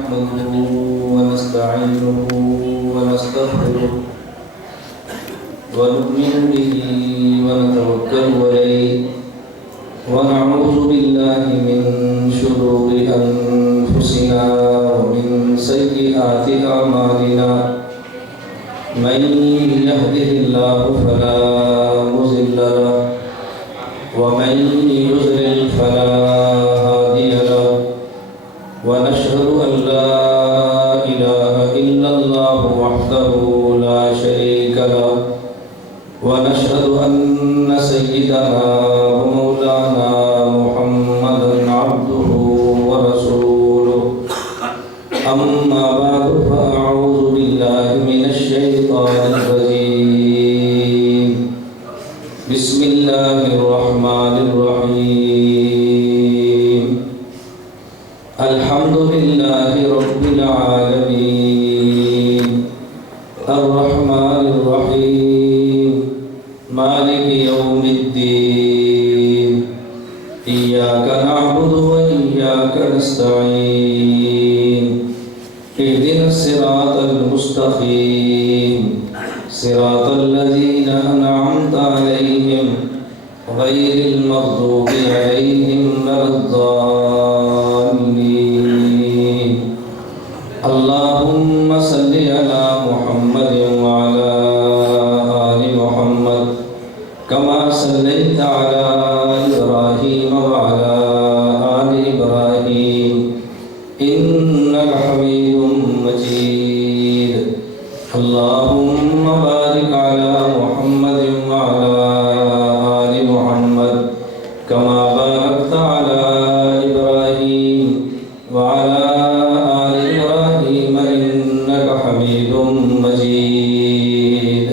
نحمده ونستعينه ونستغفره ونؤمن به ونتوكل عليه ونعوذ بالله من شرور أنفسنا ومن سيئات أعمالنا من يهده الله فلا مضل له ومن يضلل فلا هادي له ونشهد أن لا إله إلا الله وحده لا شريك له ونشهد أن سيدنا ومولانا محمدا عبده ورسوله أما بعد فأعوذ بالله من الشيطان الرجيم بسم الله الرحمن الرحيم الحمد لله رب العالمين الرحمن الرحيم مالك يوم الدين إياك نعبد وإياك نستعين اهدنا الصراط المستقيم صراط الذين أنعمت عليهم غير المغضوب عليهم ولا الضالين اللهم صل على محمد وعلى آل محمد كما صليت على إبراهيم وعلى آل إبراهيم إنك حميد مجيد اللهم بارك على محمد وعلى آل محمد كما باركت على إبراهيم وعلى آل إبراهيم إنك حميد مجيد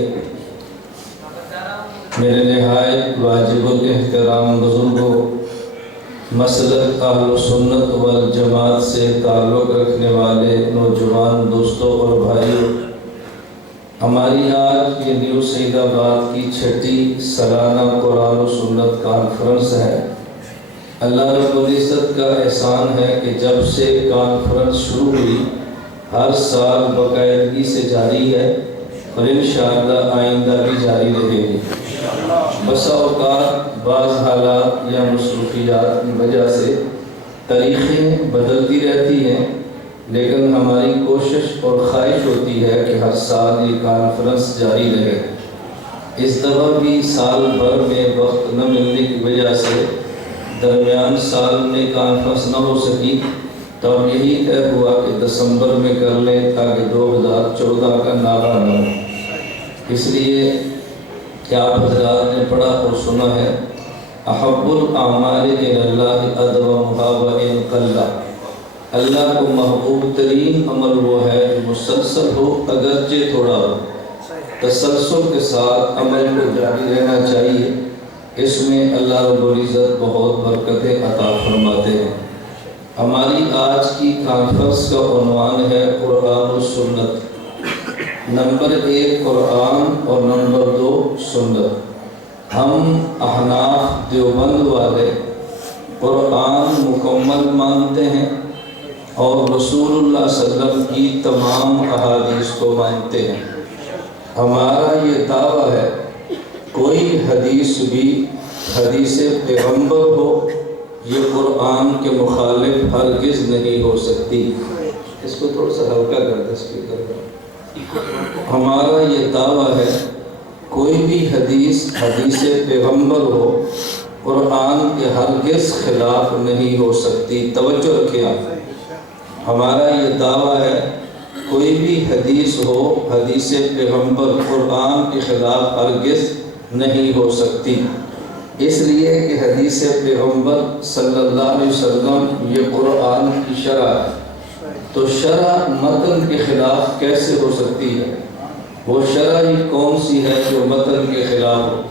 میرے نہایت واجب الاحترام بزرگوں، مسلک اہل سنت والجماعت سے تعلق رکھنے والے نوجوان دوستوں اور بھائیوں، ہماری آج یہ نیو سعید آباد کی 6ٹی سالانہ قرآن و سنت کانفرنس ہے۔ اللہ رب العزت کا احسان ہے کہ جب سے کانفرنس شروع ہوئی ہر سال باقاعدگی سے جاری ہے اور انشاءاللہ آئندہ بھی جاری رہے گی۔ بسا اوقات بعض حالات یا مصروفیات کی وجہ سے تاریخیں بدلتی رہتی ہیں، لیکن ہماری کوشش اور خواہش ہوتی ہے کہ ہر سال یہ کانفرنس جاری رہے۔ اس دفعہ بھی سال بھر میں وقت نہ ملنے کی وجہ سے درمیان سال میں کانفرنس نہ ہو سکی، تو اب یہی طے ہوا کہ دسمبر میں کر لیں تاکہ 2014 کا نعرہ نہ ہو۔ اس لیے کیا آپ حضرات نے پڑھا اور سنا ہے، احب الاعمال الی اللہ ادومھا وان قل۔ اللہ کو محبوب ترین عمل وہ ہے جو مسلسل ہو اگرچہ تھوڑا ہو۔ تسلسل کے ساتھ عمل کو جاری رہنا چاہیے، اس میں اللہ رب العزت بہت برکتیں عطا فرماتے ہیں۔ ہماری آج کی کانفرنس کا عنوان ہے قرآن و سنت۔ نمبر 1 قرآن اور نمبر 2 سنت۔ ہم احناف دیوبند والے قرآن مکمل مانتے ہیں اور رسول اللہ صلی اللہ علیہ وسلم کی تمام احادیث کو مانتے ہیں۔ ہمارا یہ دعویٰ ہے کوئی حدیث بھی حدیث پیغمبر ہو یہ قرآن کے مخالف ہرگز نہیں ہو سکتی۔ اس کو تھوڑا سا ہلکا کر دیں اسپیکر پر۔ ہمارا یہ دعویٰ ہے کوئی بھی حدیث حدیث پیغمبر ہو قرآن کے ہرگز خلاف نہیں ہو سکتی۔ توجہ رکھیں آپ۔ ہمارا یہ دعویٰ ہے کوئی بھی حدیث ہو حدیث پیغمبر قرآن کے خلاف ہرگز نہیں ہو سکتی، اس لیے کہ حدیث پیغمبر صلی اللہ علیہ وسلم یہ قرآن کی شرح ہے، تو شرح متن کے خلاف کیسے ہو سکتی ہے؟ وہ شرح ہی کون سی ہے جو متن کے خلاف ہو؟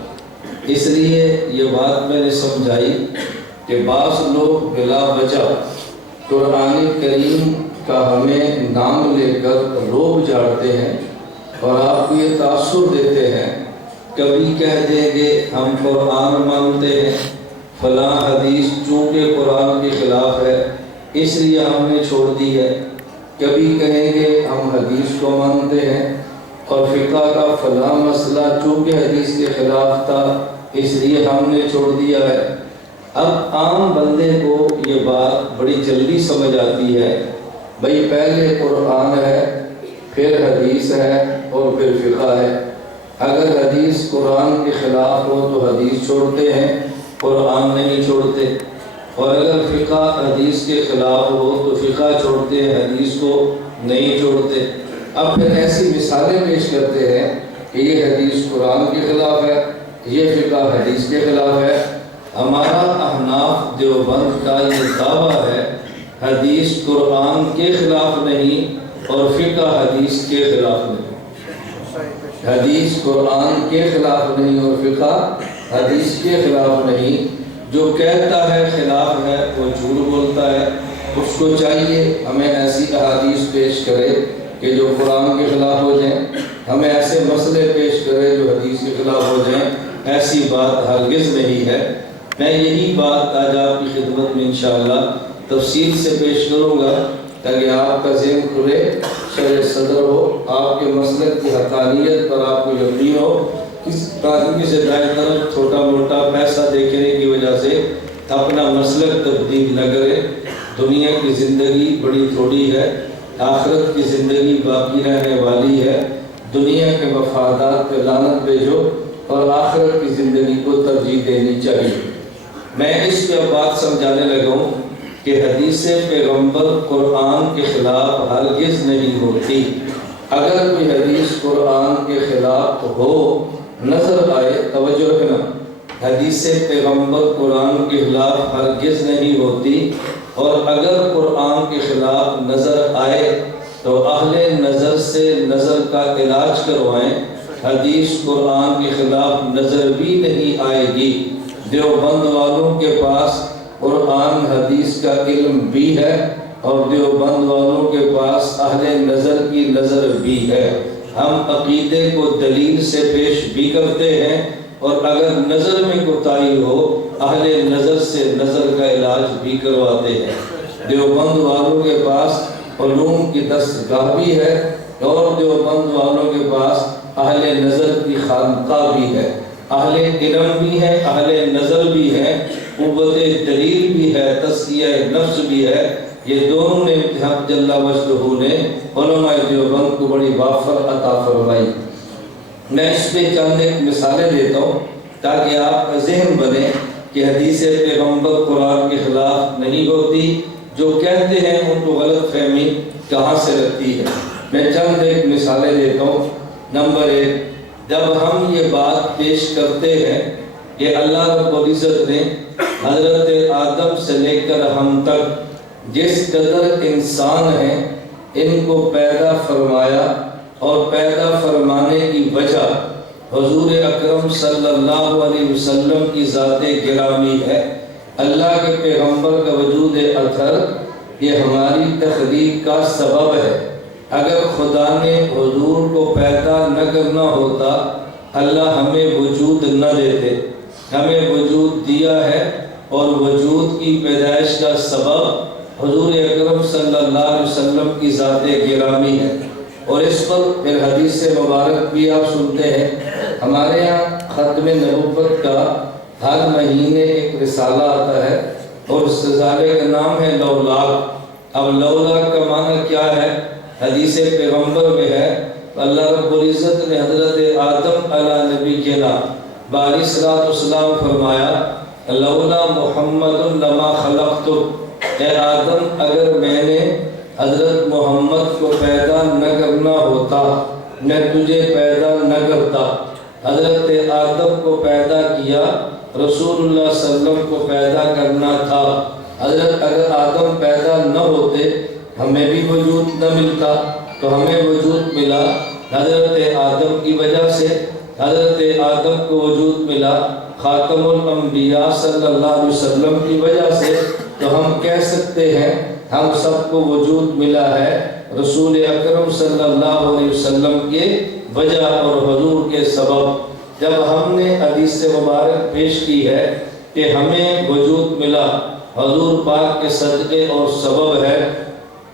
اس لیے یہ بات میں نے سمجھائی کہ بعض لوگ بلا وجہ قرآن کریم کا ہمیں نام لے کر روب جاڑتے ہیں اور آپ کو یہ تاثر دیتے ہیں، کبھی کہہ دیں گے ہم قرآن مانتے ہیں، فلاں حدیث چونکہ قرآن کے خلاف ہے اس لیے ہم نے چھوڑ دی ہے، کبھی کہیں گے ہم حدیث کو مانتے ہیں اور فقہ کا فلاں مسئلہ چونکہ حدیث کے خلاف تھا اس لیے ہم نے چھوڑ دیا ہے۔ اب عام بندے کو یہ بات بڑی جلدی سمجھ آتی ہے، بھئی پہلے قرآن ہے، پھر حدیث ہے اور پھر فقہ ہے۔ اگر حدیث قرآن کے خلاف ہو تو حدیث چھوڑتے ہیں، قرآن نہیں چھوڑتے، اور اگر فقہ حدیث کے خلاف ہو تو فقہ چھوڑتے ہیں، حدیث کو نہیں چھوڑتے۔ اب پھر ایسی مثالیں پیش کرتے ہیں کہ یہ حدیث قرآن کے خلاف ہے، یہ فقہ حدیث کے خلاف ہے۔ ہمارا احناف دیوبند کا یہ دعویٰ ہے حدیث قرآن کے خلاف نہیں اور فقہ حدیث کے خلاف نہیں، حدیث قرآن کے خلاف نہیں اور فقہ حدیث کے خلاف نہیں۔ جو کہتا ہے خلاف ہے وہ جھوٹ بولتا ہے، اس کو چاہیے ہمیں ایسی احادیث پیش کرے کہ جو قرآن کے خلاف ہو جائیں، ہمیں ایسے مسئلے پیش کرے جو حدیث کے خلاف ہو جائیں۔ ایسی بات ہرگز نہیں ہے۔ میں یہی بات آج آپ کی خدمت میں انشاءاللہ تفصیل سے پیش کروں گا تاکہ آپ کا ذہن کھلے، شرح صدر ہو، آپ کے مسلک کی حقانیت پر آپ کو یقین ہو۔ کس آدمی سے دائیں طرف چھوٹا موٹا پیسہ دیکھنے کی وجہ سے اپنا مسلک تبدیل نہ کرے۔ دنیا کی زندگی بڑی تھوڑی ہے، آخرت کی زندگی باقی رہنے والی ہے۔ دنیا کے مفادات پہ لعنت بھیجو اور آخرت کی زندگی کو ترجیح دینی چاہیے۔ میں اس پہ بات سمجھانے لگا ہوں کہ حدیث پیغمبر قرآن کے خلاف ہرگز نہیں ہوتی۔ اگر کوئی حدیث قرآن کے خلاف ہو نظر آئے، توجہ رکھنا، حدیث پیغمبر قرآن کے خلاف ہرگز نہیں ہوتی، اور اگر قرآن کے خلاف نظر آئے تو اہل نظر سے نظر کا علاج کروائیں۔ حدیث قرآن کے خلاف نظر بھی نہیں آئے گی۔ دیوبند والوں کے پاس قرآن حدیث کا علم بھی ہے اور دیوبند والوں کے پاس اہل نظر کی نظر بھی ہے۔ ہم عقیدے کو دلیل سے پیش بھی کرتے ہیں، اور اگر نظر میں کوتاہی ہو اہل نظر سے نظر کا علاج بھی کرواتے ہیں۔ دیوبند والوں کے پاس علوم کی دستگاہ بھی ہے اور دیوبند والوں کے پاس اہل نظر کی خانقاہ بھی ہے۔ اہل علم بھی ہے، اہل نظر بھی ہے، قوت دلیل بھی ہے، تزکیہ نفس بھی ہے۔ یہ دونوں نے حق جل وجلہ نے علماء دیوبند کو بڑی وافر عطا فرمائی۔ میں اس پہ چند ایک مثالیں دیتا ہوں تاکہ آپ کا ذہن بنے کہ حدیث پیغمبر قرآن کے خلاف نہیں ہوتی۔ جو کہتے ہیں ان کو غلط فہمی کہاں سے لگتی ہے۔ میں چند ایک مثالیں دیتا ہوں۔ نمبر 1، جب ہم یہ بات پیش کرتے ہیں کہ اللہ رب العزت نے حضرت آدم سے لے کر ہم تک جس قدر انسان ہیں ان کو پیدا فرمایا، اور پیدا فرمانے کی وجہ حضور اکرم صلی اللہ علیہ وسلم کی ذات گرامی ہے۔ اللہ کے پیغمبر کا وجود اطہر یہ ہماری تخلیق کا سبب ہے۔ اگر خدا نے حضور کو پیدا نہ کرنا ہوتا اللہ ہمیں وجود نہ دیتے۔ ہمیں وجود دیا ہے اور وجود کی پیدائش کا سبب حضور اکرم صلی اللہ علیہ وسلم کی ذات گرامی ہے۔ اور اس پر پھر حدیث مبارک بھی آپ سنتے ہیں۔ ہمارے یہاں ختم نبوت کا ہر مہینے ایک رسالہ آتا ہے اور اس رسالے کا نام ہے لولاک۔ اب لولاک کا معنی کیا ہے؟ حدیث پیغمبر میں ہے اللہ رب العزت نے حضرت آدم علیہ نبی کے نام علیہ السلام فرمایا لولا محمد لما خلقتک، اے آدم اگر میں نے حضرت محمد کو پیدا نہ کرنا ہوتا میں تجھے پیدا نہ کرتا۔ حضرت آدم کو پیدا کیا، رسول اللہ صلی اللہ علیہ وسلم کو پیدا کرنا تھا۔ حضرت اگر آدم پیدا نہ ہوتے ہمیں بھی وجود نہ ملتا، تو ہمیں وجود ملا حضرت آدم کی وجہ سے۔ حضرت آدم کو وجود ملا خاتم الانبیاء صلی اللہ علیہ وسلم کی وجہ سے، تو ہم کہہ سکتے ہیں ہم سب کو وجود ملا ہے رسول اکرم صلی اللہ علیہ وسلم کے وجہ اور حضور کے سبب۔ جب ہم نے حدیث مبارک پیش کی ہے کہ ہمیں وجود ملا حضور پاک کے صدقے اور سبب ہے،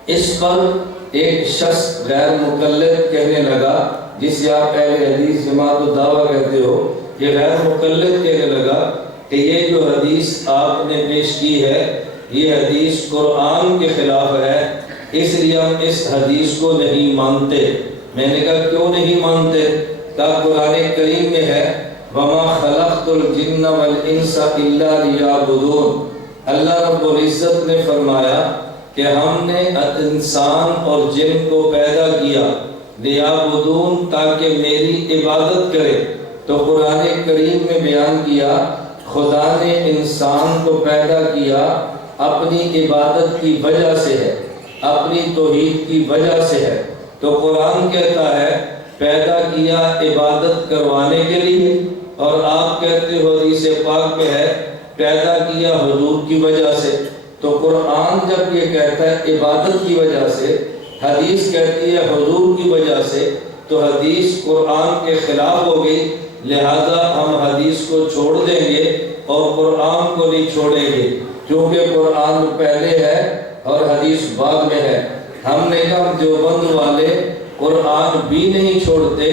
اس پر ایک شخص غیر مقلد کہنے لگا، جسے آپ اہل حدیث جماعت الدعوہ کہتے ہو، یہ غیر مقلد کہنے لگا کہ یہ جو حدیث آپ نے پیش کی ہے یہ حدیث قرآن کے خلاف ہے، اس لیے ہم اس حدیث کو نہیں مانتے۔ میں نے کہا کیوں نہیں مانتے؟ کہا قرآن کریم میں ہے وَمَا خَلَقْتُ الْجِنَّ وَالْإِنسَ إِلَّا لِيَعْبُدُونَ۔ اللہ رب العزت نے فرمایا کہ ہم نے انسان اور جن کو پیدا کیا لیعبدون، تاکہ میری عبادت کرے۔ تو قرآن کریم میں بیان کیا خدا نے انسان کو پیدا کیا اپنی عبادت کی وجہ سے ہے، اپنی توحید کی وجہ سے ہے۔ تو قرآن کہتا ہے پیدا کیا عبادت کروانے کے لیے، اور آپ کہتے ہو حدیث پاک میں ہے پیدا کیا حضور کی وجہ سے۔ تو قرآن جب یہ کہتا ہے عبادت کی وجہ سے، حدیث کہتی ہے حضور کی وجہ سے، تو حدیث قرآن کے خلاف ہو گئی، لہذا ہم حدیث کو چھوڑ دیں گے اور قرآن کو نہیں چھوڑیں گے، کیونکہ قرآن پہلے ہے اور حدیث بعد میں ہے۔ ہم نے کہا دیوبند والے قرآن بھی نہیں چھوڑتے،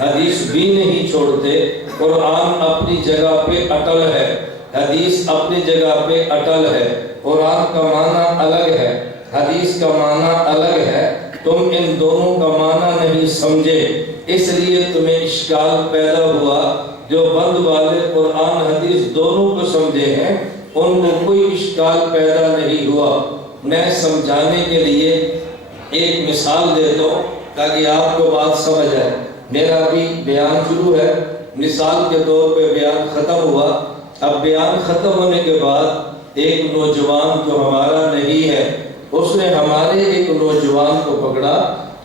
حدیث بھی نہیں چھوڑتے، قرآن اپنی جگہ پہ اٹل ہے، حدیث اپنی جگہ پہ اٹل ہے۔ قرآن کا معنی الگ ہے، حدیث کا معنی الگ ہے، تم ان دونوں کا معنی نہیں سمجھے، اس لیے تمہیں اشکال پیدا ہوا۔ جو بند والے قرآن حدیث دونوں کو سمجھے ہیں ان کو کوئی اشکال پیدا نہیں ہوا۔ میں سمجھانے کے لیے ایک مثال دیتا ہوں تاکہ آپ کو بات سمجھ آئے۔ میرا بھی بیان شروع ہے، مثال کے طور پہ بیان ختم ہوا۔ اب بیان ختم ہونے کے بعد ایک نوجوان جو ہمارا نہیں ہے، اس نے ہمارے ایک نوجوان کو پکڑا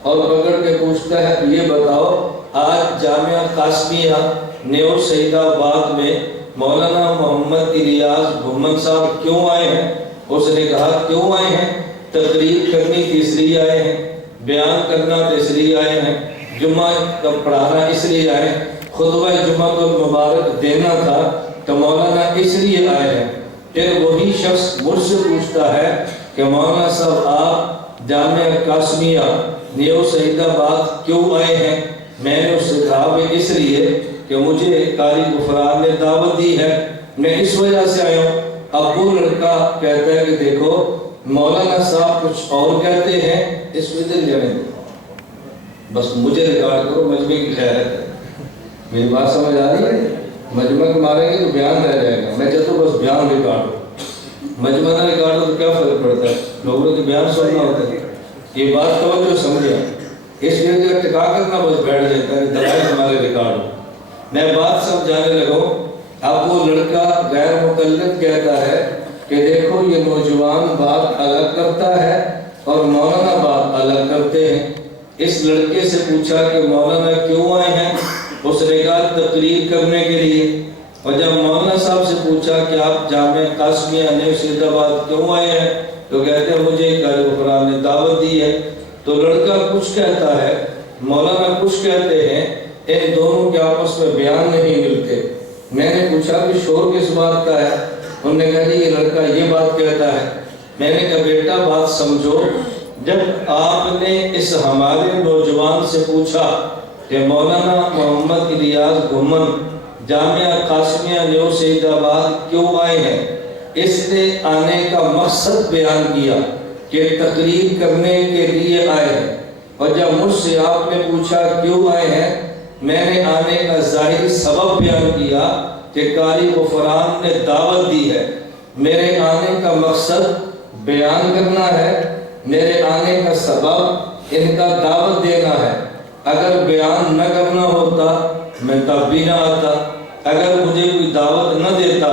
اور پکڑ کے پوچھتا ہے یہ بتاؤ آج جامعہ قاسمیہ نیو سعید آباد میں مولانا محمد الیاس گھمن صاحب کیوں آئے ہیں؟ اس نے کہا کیوں آئے ہیں؟ تقریر کرنی تھی اس لیے آئے ہیں، بیان کرنا تھا اس لیے آئے ہیں، جمعہ کا پڑھانا اس لیے آئے ہیں، خطبہ جمعہ کو مبارک دینا تھا تو مولانا اس لیے آئے ہیں۔ پھر وہی شخص مجھ سے پوچھتا ہے کہ مولانا صاحب آپ جامعہ قاسمیہ نیو سعید آباد کیوں آئے ہیں؟ میں نے اس سے کہا میں اس لیے کہ مجھے قاری غفران نے دعوت دی ہے، میں اس وجہ سے آیا ہوں۔ اب وہ لڑکا کہتا ہے کہ دیکھو مولانا صاحب کچھ اور کہتے ہیں، اس وجہ لینے دو، بس مجھے ریکارڈ کرو، مجمع کی خیرت ہے۔ میری بات سمجھ آ رہی ہے؟ مجمع کو ماریں گے تو بیان رہ جائے گا، میں چاہتا ہوں بس بیان ریکارڈ ہو، مجمع نہ ریکارڈ ہو تو کیا فرق پڑتا ہے، لوگوں کو بیان سننا ہوتا ہے۔ یہ بات توجہ سمجھا، اس لیے جو ٹکا کرنا بس بیٹھ جاتا ہے، دلائل ہمارے ریکارڈ ہو۔ میں بات سمجھانے لگا ہوں۔ اب وہ لڑکا غیر مقلد کہتا ہے کہ دیکھو یہ نوجوان بات الگ کرتا ہے اور مولانا بات الگ کرتے ہیں۔ اس لڑکے سے پوچھا کہ مولانا کیوں آئے ہیں؟ اس نے کہا تقریر کرنے کے لیے۔ اور جب مولانا صاحب سے پوچھا کہ آپ جامعہ قاسمیہ نیو سعید آباد کیوں آئے ہیں تو کہتے ہیں مجھے قاری غفران نے دعوت دی ہے۔ تو لڑکا کچھ کہتا ہے، مولانا کچھ کہتے ہیں، ان دونوں کے آپس میں بیان نہیں ملتے۔ میں نے پوچھا کہ شور کس بات کا ہے؟ انہوں نے کہا جی یہ لڑکا یہ بات کہتا ہے۔ میں نے کہا بیٹا بات سمجھو، جب آپ نے اس ہمارے نوجوان سے پوچھا کہ مولانا محمد الیاس گھمن جامعہ قاسمیہ نیو سعید آباد کیوں آئے ہیں، اس نے آنے کا مقصد بیان کیا کہ تقریر کرنے کے لیے آئے ہیں۔ اور جب مجھ سے آپ نے پوچھا کیوں آئے ہیں، میں نے آنے کا ظاہری سبب بیان کیا کہ قاری غفران نے دعوت دی ہے۔ میرے آنے کا مقصد بیان کرنا ہے، میرے آنے کا سبب ان کا دعوت دینا ہے۔ اگر بیان نہ کرنا ہوتا میں تب بھی نہ آتا، اگر مجھے کوئی دعوت نہ دیتا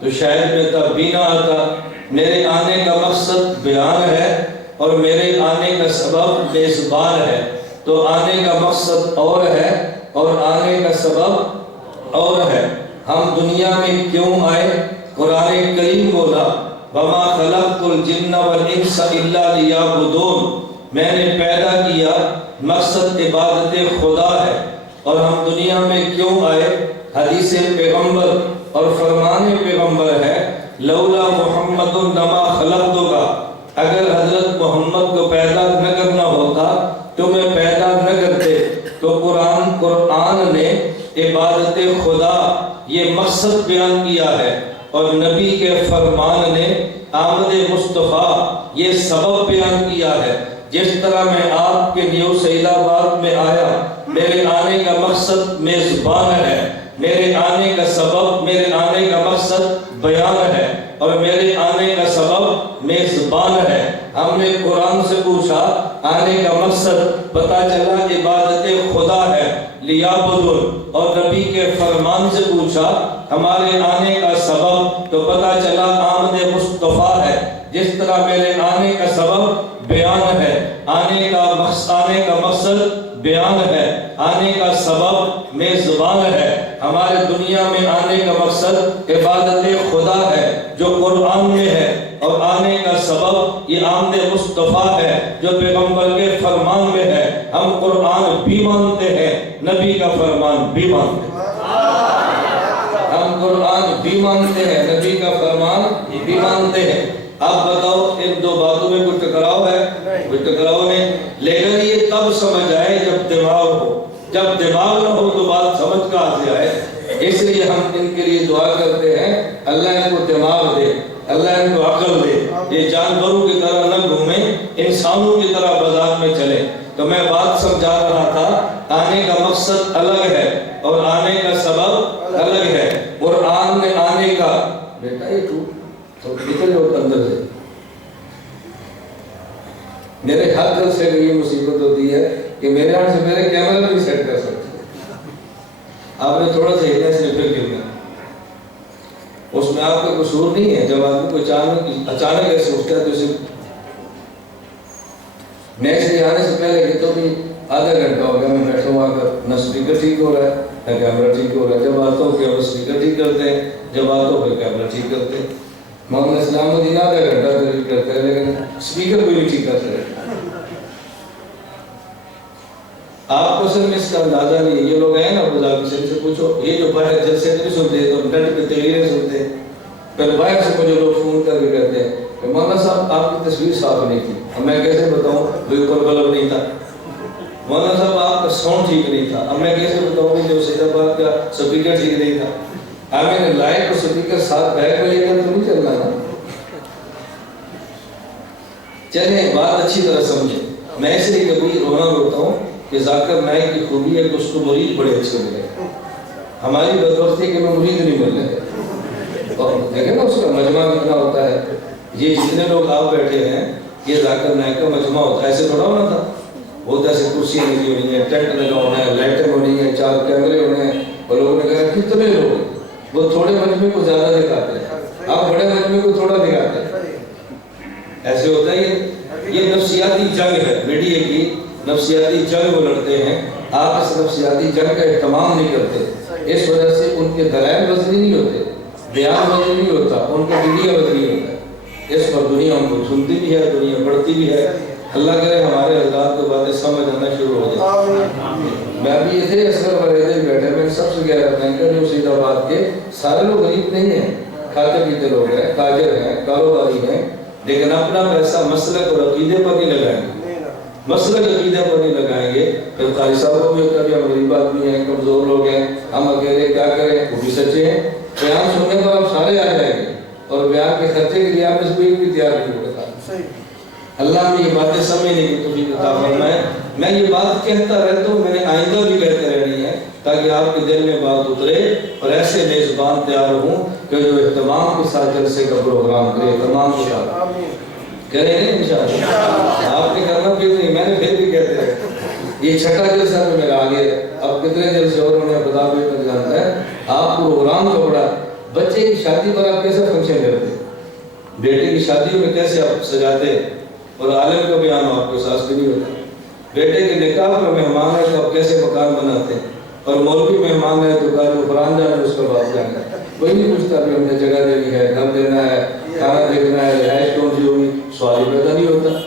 تو شاید میں تب بھی نہ آتا۔ میرے آنے کا مقصد بیان ہے اور میرے آنے کا سبب میزبان ہے۔ تو آنے کا مقصد اور ہے اور آنے کا سبب اور ہے۔ ہم دنیا میں کیوں آئے؟ قرآن کریم بولا وَمَا خَلَقْتُ الْجِنَّ وَالْإِنسَ إِلَّا لِيَعْبُدُونَ، میں نے پیدا کیا، مقصد عبادت خدا ہے۔ اور ہم دنیا میں کیوں آئے؟ حدیث پیغمبر اور فرمان پیغمبر ہے لولا محمد لما خلقتک، اگر حضرت محمد کو پیدا نہ کرنا ہوتا تمہیں پیدا نہ کرتے۔ تو قرآن نے عبادت خدا یہ مقصد بیان کیا ہے، اور نبی کے فرمان نے آمد مصطفیٰ یہ سبب بیان کیا ہے۔ جس طرح میں آپ کے نیو سعید آباد میں آیا، میرے آنے کا مقصد میزبان ہے، میرے آنے کا سبب، میرے آنے کا مقصد بیان ہے، اور میرے آنے کا سبب میزبان ہے۔ ہم نے قرآن سے پوچھا آنے کا مقصد، پتہ چلا عبادت خدا ہے، لیعبدون، اور نبی کے فرمان سے پوچھا ہمارے آنے کا سبب، تو پتہ چلا آمد مصطفیٰ ہے۔ جس طرح میرے آنے کا سبب بیان ہے، آنے کا مقصد بیان ہے، آنے کا سبب میزبان ہے۔ ہمارے دنیا میں آنے کا مقصد عبادت خدا ہے جو قرآن میں ہے، اور آنے کا سبب یہ آمد مصطفیٰ ہے جو پیغمبر کے فرمان میں ہے۔ ہم قرآن بھی مانتے ہیں، نبی کا فرمان بھی مانتے ہیں۔ ہم قرآن بھی مانتے ہیں، نبی کا فرمان بھی مانتے ہیں۔ آپ بتاؤ ان دو باتوں میں کوئی ٹکراؤ ہے؟ کوئی ٹکراؤ نہیں، لیکن یہ تب سمجھ آئے جب دماغ ہو۔ جب دماغ نہ ہو تو بات سمجھ کہاں سے آئے؟ اس لیے ہم ان کے لیے دعا کرتے ہیں اللہ ان کو دماغ دے، اللہ ان کو عقل دے، یہ جانوروں کی طرح نہ گھومیں، انسانوں کی طرح بازار میں چلیں۔ تو میں بات سمجھا رہا تھا آنے کا مقصد الگ ہے اور آنے کا سبب الگ ہے۔ قرآن نے آنے کا بیٹا یہ تو نکل جو اندر سے، میرے ہر دل سے یہ مصیبت ہوتی ہے کہ میرے ہاتھ سے میرے کیمرہ نہیں سیٹ کر سکتے۔ آپ نے تھوڑا سا ہلنے سے پھر گرنا، اس میں آپ کا قصور نہیں ہے۔ جب آدمی کو اچانک ایسے اٹھتا ہے تو اسے میں اس لیے آنے سے پہلے کہ تو بھی آدھا گھنٹہ ہو گیا میں بیٹھا ہوں، آ کر نہ اسپیکر ٹھیک ہو رہا ہے نہ کیمرہ ٹھیک ہو رہا ہے۔ جب آتا ہوں کہ وہ اسپیکر ٹھیک کرتے ہیں، جب آتا ہوں پھر کیمرہ ٹھیک کرتے ہیں۔ محمد اسلام الدین آدھا گھنٹہ ٹھیک کرتے ہیں لیکن اسپیکر کوئی نہیں ٹھیک کرتے ہیں۔ آپ کو صرف اس کا اندازہ نہیں ہے۔ یہ لوگ ہیں نا خدا کی سے پوچھو، یہ جو باہر جلسے نہیں سنتے تو نیٹ پہ تقریریں سنتے، پھر باہر سے مجھے لوگ فون کر کے کہتے ہیں کہ مولانا صاحب آپ کی تصویر صاف نہیں تھی۔ اب میں کیسے بتاؤں بھائی اوپر بلب نہیں تھا؟ مولانا صاحب آپ کا ساؤنڈ ٹھیک نہیں تھا۔ اب میں کیسے بتاؤں کہ جو سعید آباد کا اسپیکر ٹھیک نہیں تھا؟ اب میں نے لائٹ اور اسپیکر ساتھ بیگ میں لے کر تو نہیں چلنا نا۔ چلیں بات اچھی طرح سمجھیں۔ میں اس لیے کبھی رونا روتا ہوں کہ ذاکر نائک کی خوبی ہے کہ اس کو مرید بڑے اچھے ملے، ہماری بدبختی کہ میں مرید نہیں مل رہے۔ اور دیکھیں نا اس کا مجمع کتنا ہوتا ہے، یہ جتنے لوگ آپ بیٹھے ہیں یہ ذاکر نائک کا مجمع ہوتا ہے۔ ایسے تھوڑا ہونا تھا، وہ تو ایسے کرسیاں لگی ہونی ہیں، ٹینٹ لگا ہونا ہے، لائٹیں ہونی ہیں، 4 کیمرے ہونے ہیں، اور لوگوں نے کہا کتنے لوگ، وہ تھوڑے مجمع کو زیادہ دکھاتے ہیں، آپ بڑے مجمع کو تھوڑا دکھاتے ہیں۔ ایسے ہوتا ہے یہ نفسیاتی جنگ ہے، میڈیا کی نفسیاتی جنگ وہ لڑتے ہیں۔ آپ اس نفسیاتی جنگ کا اہتمام نہیں کرتے، اس وجہ سے ان کے دلائل وزنی نہیں ہوتے، بیان وزنی نہیں ہوتا، ان کا میڈیا وزنی ہوتا ہے۔ اس پر دنیا ان کو سنتی بھی ہے، دنیا پڑھتی بھی ہے۔ اللہ کرے ہمارے حضرات کو باتیں سمجھ آنا شروع ہو جائے۔ میں بھی یہ تھے اصغر وریدے بیٹھے، میں سب سے کہہ رہا تھا کہ سعید آباد کے سارے لوگ غریب نہیں ہیں، کھاتے پیتے لوگ ہیں، تاجر ہیں، کاروباری ہیں، لیکن اپنا پیسہ مسلک اور عقیدے پر نہیں لگائیں گے۔ مسلک عقیدے پر نہیں لگائیں گے پھر قاری صاحب کو بھی ہوتا ہے ہم غریب آدمی ہیں، کمزور لوگ ہیں، ہم اکیلے کیا کریں، وہ بھی سچے ہیں۔ بیان سننے پر ہم سارے آ جائیں گے اور بیان کے خرچے کے لیے آپ اس کو بھی تیار نہیں ہوتا۔ اللہ نے یہ باتیں سمجھنے کی توفیق عطا فرمائے۔ میں یہ بات کہتا رہتا ہوں، میں نے آئندہ بھی کہتے رہنی ہے تاکہ آپ کے دل میں بات اترے اور ایسے میزبان تیار ہوں کہ جو اہتمام کے ساتھ جلسے کا پروگرام کرے، اہتمام کے ساتھ کریں گے انشاءاللہ۔ آپ نے کرنا بھی نہیں، میں نے پھر بھی کہتے رہے۔ یہ چھٹا جلسہ میں میرا آگے ہے، اب کتنے جلسے اور انہیں بتا بھی تک جانتا ہے۔ آپ پروگرام کا بڑا، بچے کی شادی پر آپ کیسے فنکشن کرتے، بیٹے کی شادی میں کیسے آپ سجاتے، اور عالم کا بیان آپ کے ساتھ بھی نہیں ہوتا۔ بیٹے کے نکاح میں مہمان ہے تو آپ کیسے مکان بناتے ہیں، اور مولوی مہمان ہے تو قاری قرآن جانا اس کا بات جانا ہے، کوئی نہیں پوچھتا کہ ہم نے جگہ دینی ہے، گھر دینا ہے، کھانا دیکھنا ہے، رہائش کون سی ہوگی، سوال ہی پیدا نہیں ہوتا۔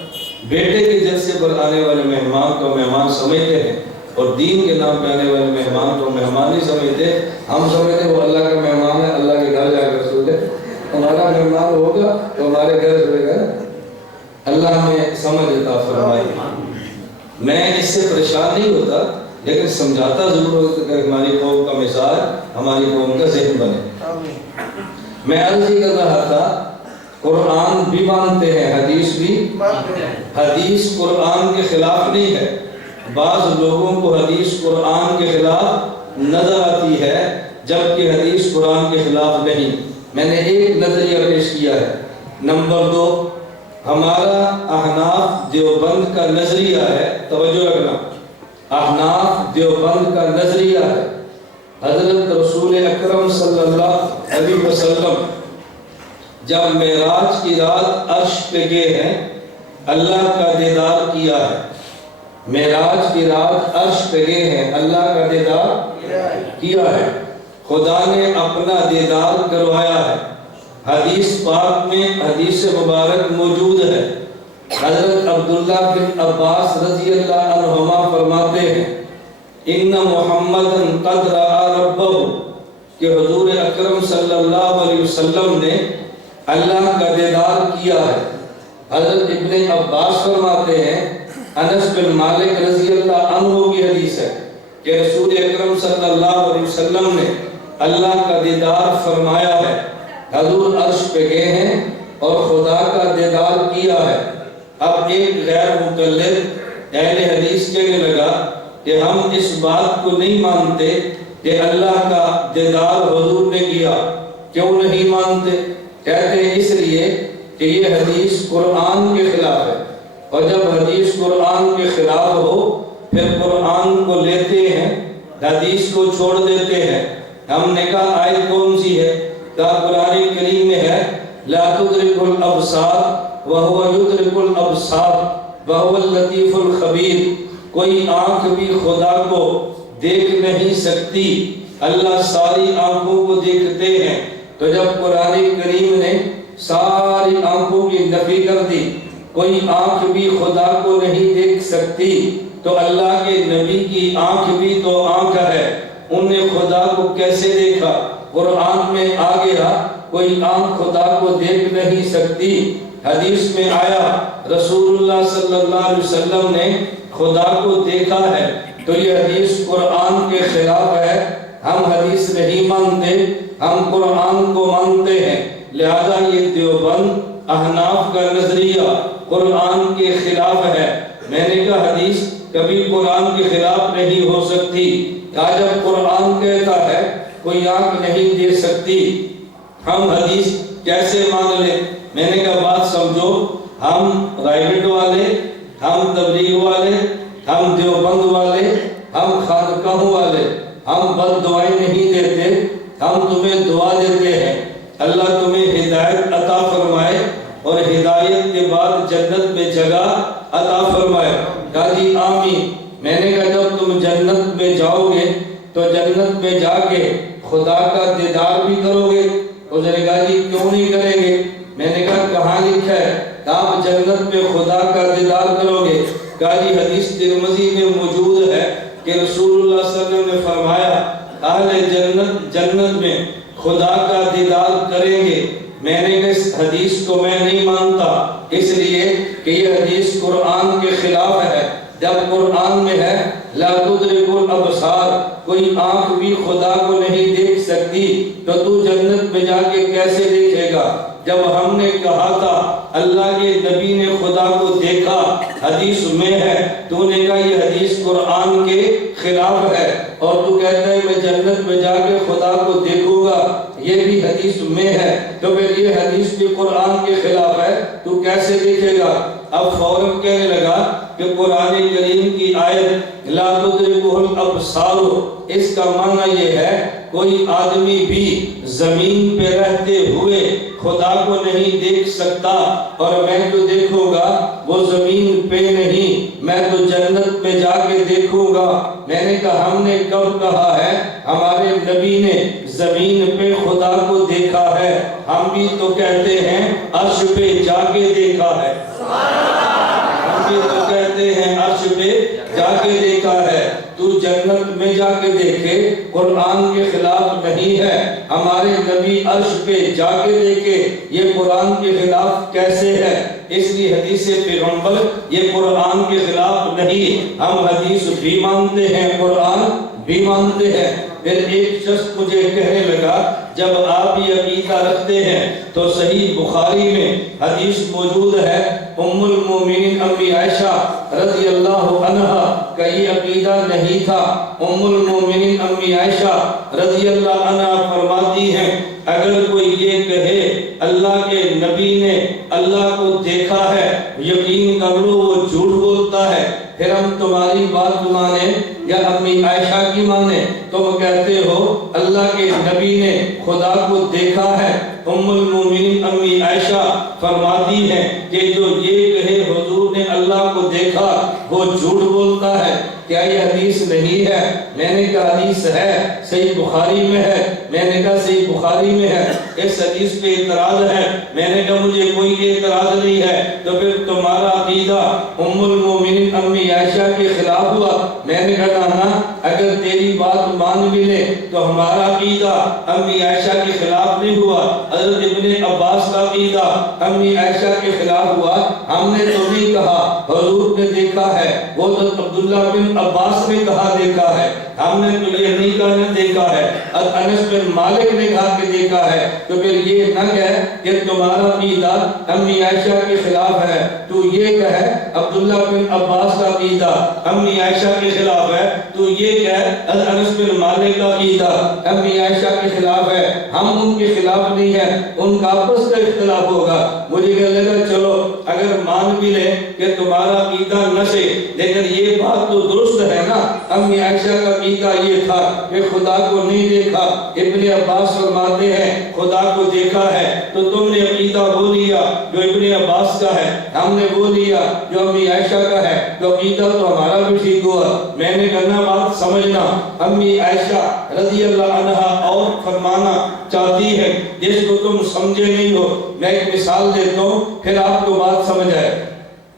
بیٹے کے جلسے پر آنے والے مہمان کو مہمان سمجھتے ہیں، اور دین کے نام پہ آنے والے مہمان کو مہمان نہیں سمجھتے۔ ہم سمجھتے وہ اللہ کا مہمان ہے، اللہ کے گھر جا کر سوتے، ہمارا مہمان ہوگا تو ہمارے گھر سوئے گا۔ اللہ ہمیں سمجھ عطا فرمائے۔ میں اس سے پریشان نہیں ہوتا، لیکن سمجھاتا ضرور ہوتا کہ ہماری قوم کا مثال ہماری قوم کا ذہن بنے۔ میں عرض یہ کر رہا تھا، قرآن بھی مانتے ہیں، حدیث بھی مانتے ہیں۔ حدیث قرآن کے خلاف نہیں ہے، بعض لوگوں کو حدیث قرآن کے خلاف نظر آتی ہے جبکہ حدیث قرآن کے خلاف نہیں۔ میں نے ایک نظریہ پیش کیا ہے۔ نمبر 2، ہمارا احناف دیوبند کا نظریہ ہے، توجہ رکھنا، احناف دیوبند کا نظریہ ہے، حضرت رسول اکرم صلی اللہ علیہ وسلم جب معراج کی رات عرش پہ گئے ہیں، اللہ کا دیدار کیا ہے۔ معراج کی رات عرش پہ گئے ہیں، اللہ کا دیدار کیا ہے، خدا نے اپنا دیدار کروایا ہے۔ حدیث پاک میں حدیث مبارک موجود ہے، حضرت عبداللہ بن عباس رضی اللہ عنہما فرماتے ہیں، ان محمد قد رأى ربہ، کہ حضور اکرم صلی اللہ علیہ وسلم نے اللہ کا دیدار کیا ہے۔ حضرت ابن عباس فرماتے ہیں، انس بن مالک رضی اللہ عنہ کی حدیث ہے کہ رسول اکرم صلی اللہ علیہ وسلم نے اللہ کا دیدار فرمایا ہے، حضور عرش پہ گئے ہیں اور خدا کا دیدار کیا ہے۔ اب ایک غیر مقلد اہل حدیث کہنے لگا کہ ہم اس بات کو نہیں مانتے کہ اللہ کا دیدار حضور نے کیا۔ کیوں نہیں مانتے؟ کہتے ہیں اس لیے کہ یہ حدیث قرآن کے خلاف ہے، اور جب حدیث قرآن کے خلاف ہو پھر قرآن کو لیتے ہیں، حدیث کو چھوڑ دیتے ہیں۔ ہم نے کہا آیت کون سی ہے؟ کہا قرآن کریم میں ہے، لا تدرک الابصار وہو یدرک الابصار وہو اللطیف الخبیر، کوئی آنکھ بھی خدا کو دیکھ نہیں سکتی، اللہ ساری آنکھوں کو دیکھتے ہیں۔ تو جب قرآن کریم نے ساری آنکھوں کی نفی کر دی، کوئی آنکھ بھی خدا کو نہیں دیکھ سکتی، تو اللہ کے نبی کی آنکھ بھی تو آنکھ ہے، انہوں نے خدا کو کیسے دیکھا؟ قرآن میں آ گیا کوئی آنکھ خدا کو دیکھ نہیں سکتی۔ حدیث میں آیا رسول اللہ صلی اللہ علیہ وسلم نے خدا کو دیکھا ہے، تو یہ حدیث قرآن کے خلاف ہے۔ ہم حدیث نہیں مانتے، ہم قرآن کو مانتے ہیں، لہذا یہ دیوبند احناف کا نظریہ قرآن کے خلاف ہے۔ میں نے کہا حدیث کبھی قرآن کے خلاف نہیں ہو سکتی۔ آج جب قرآن کہتا ہے کوئی آنکھ نہیں دے سکتی، ہم حدیث کیسے مان لیں؟ میں نے کہا بات سمجھو، ہم رائبٹ والے، ہم تبلیغ والے، ہم دیوبند والے، ہم خانقاہ والے، ہم بد دعائیں نہیں دیتے، ہم تمہیں دعا دیتے ہیں اللہ تمہیں ہدایت عطا فرمائے اور ہدایت کے بعد جنت میں جگہ عطا فرمائے۔ کہا جی آمین۔ میں نے کہا جب تم جنت میں جاؤ گے تو جنت میں جا کے خدا کا دیدار بھی کرو گے؟ اس نے کہا جی کیوں نہیں کریں گے؟ میں نے کہا کہاں لکھا ہے کہ آپ جنت میں خدا کا دیدار کرو گے؟ کہا جی حدیث ترمذی میں موجود ہے کہ رسول اللہ صلی اللہ علیہ وسلم نے فرمایا اہل جنت میں خدا کا دیدار کریں گے۔ میں نے کہا اس حدیث کو میں نہیں مانتا، اس لیے کہ یہ حدیث قرآن کے خلاف ہے۔ جب قرآن میں ہے لا تدرک الابصار، کوئی آنکھ بھی خدا کو نہیں دیکھ سکتی، تو تو جنت میں جا کے کیسے دیکھے گا؟ جب ہم نے کہا تھا اللہ کے نبی نے خدا کو دیکھا، حدیث میں ہے، تو نے کہا یہ حدیث قرآن کے خلاف ہے، اور تو کہتا ہے میں جنت میں جا کے خدا کو دیکھوں گا، یہ بھی حدیث میں ہے، تو پھر یہ حدیث بھی قرآن کے خلاف ہے، تو کیسے دیکھے گا؟ اب فوراً کہنے لگا کہ قرآن کریم کی آیت لا تدرکہ الابصار، اس کا معنی یہ ہے کوئی آدمی بھی زمین پہ رہتے ہوئے خدا کو نہیں دیکھ سکتا، اور میں جو دیکھوں گا وہ زمین پہ نہیں، میں تو جنت میں جا کے دیکھوں گا۔ میں نے کہا ہم نے کب کہا ہے ہمارے نبی نے زمین پہ خدا کو دیکھا ہے؟ ہم بھی تو کہتے ہیں عرش پہ جا کے دیکھا ہے، ہم بھی تو کہتے ہیں عرش پہ جا کے دیکھا ہے۔ تو جنت میں جا کے دیکھے، قرآن کے خلاف نہیں ہے۔ ہمارے نبی عرش پہ جا کے دیکھے یہ قرآن کے خلاف کیسے ہے۔ اس لیے حدیث پیغمبر یہ قرآن کے خلاف نہیں، ہم حدیث بھی مانتے ہیں، قرآن بھی مانتے ہیں۔ پھر ایک شخص مجھے کہنے لگا جب آپ یہ عقیدہ رکھتے ہیں تو صحیح بخاری میں حدیث موجود ہے، ام المومنین امی عائشہ رضی اللہ عنہا کا یہ عقیدہ نہیں تھا۔ ام المومنین امی عائشہ رضی اللہ عنہا فرماتی ہیں اگر کوئی یہ کہے اللہ کے نبی نے اللہ کو دیکھا ہے، یقین کر لو وہ جھوٹ بولتا ہے۔ پھر ہم تمہاری بات مانیں یا امی عائشہ کی مانیں؟ تم کہتے ہو اللہ کے نبی نے خدا کو دیکھا ہے۔ ام المومنین امی عائشہ فرماتی ہیں کہ جو یہ کہے حضور نے اللہ کو دیکھا وہ جھوٹ بولتا ہے۔ کیا یہ حدیث نہیں ہے؟ میں نے کہا حدیث ہے، صحیح بخاری میں ہے۔ میں نے کہا صحیح بخاری میں ہے، اس حدیث پہ اعتراض ہے؟ میں نے کہا مجھے کوئی اعتراض نہیں ہے۔ تو پھر تمہارا عقیدہ ام المومنین امی عائشہ کے خلاف ہوا؟ میں نے کہا نا، اگر تیری بات مان بھی لے تو ہمارا عقیدہ امی عائشہ کے خلاف نہیں ہوا۔ حضرت ابن عباس کا عقیدہ امی عائشہ کے خلاف ہوا۔ ہم نے تو نہیں کہا حضور نے دیکھا ہے، وہ تو عبداللہ بن عباس نے کہا دیکھا ہے، ہم نے تو یہ نہیں کہا دیکھا ہے، انس بن مالک نے کہا کہ دیکھا ہے۔ تو پھر یہ نہ کہے کہ تمہارا عقیدہ امی عائشہ کے خلاف ہے، تو یہ کہے عبداللہ بن عباس کا عقیدہ امی عائشہ کے خلاف ہے، تو یہ کہے انس بن مالک کا عقیدہ امی عائشہ کے خلاف ہے۔ ہم ان کے خلاف نہیں ہیں، ان کا آپس کا اختلاف ہوگا۔ مجھے کہنے لگا چلو اگر مان بھی لے کہ تمہارا عقیدہ نہ سے، لیکن یہ بات تو درست ہے نا، امی عائشہ کا عقیدہ یہ تھا کہ خدا کو نہیں دیکھا۔ ابن عباس فرماتے ہیں خدا کو دیکھا ہے، تو تم نے عقیدہ وہ لیا جو ابن عباس کا ہے، ہم نے وہ لیا جو امی عائشہ کا ہے، تو عقیدہ تو ہمارا بھی ٹھیک ہوا۔ میں نے کہنا بات سمجھنا، امی عائشہ رضی اللہ عنہا اور فرمانا چاہتی ہے جس کو تم سمجھے نہیں ہو۔ میں ایک مثال دیتا ہوں پھر آپ کو بات سمجھ آئے۔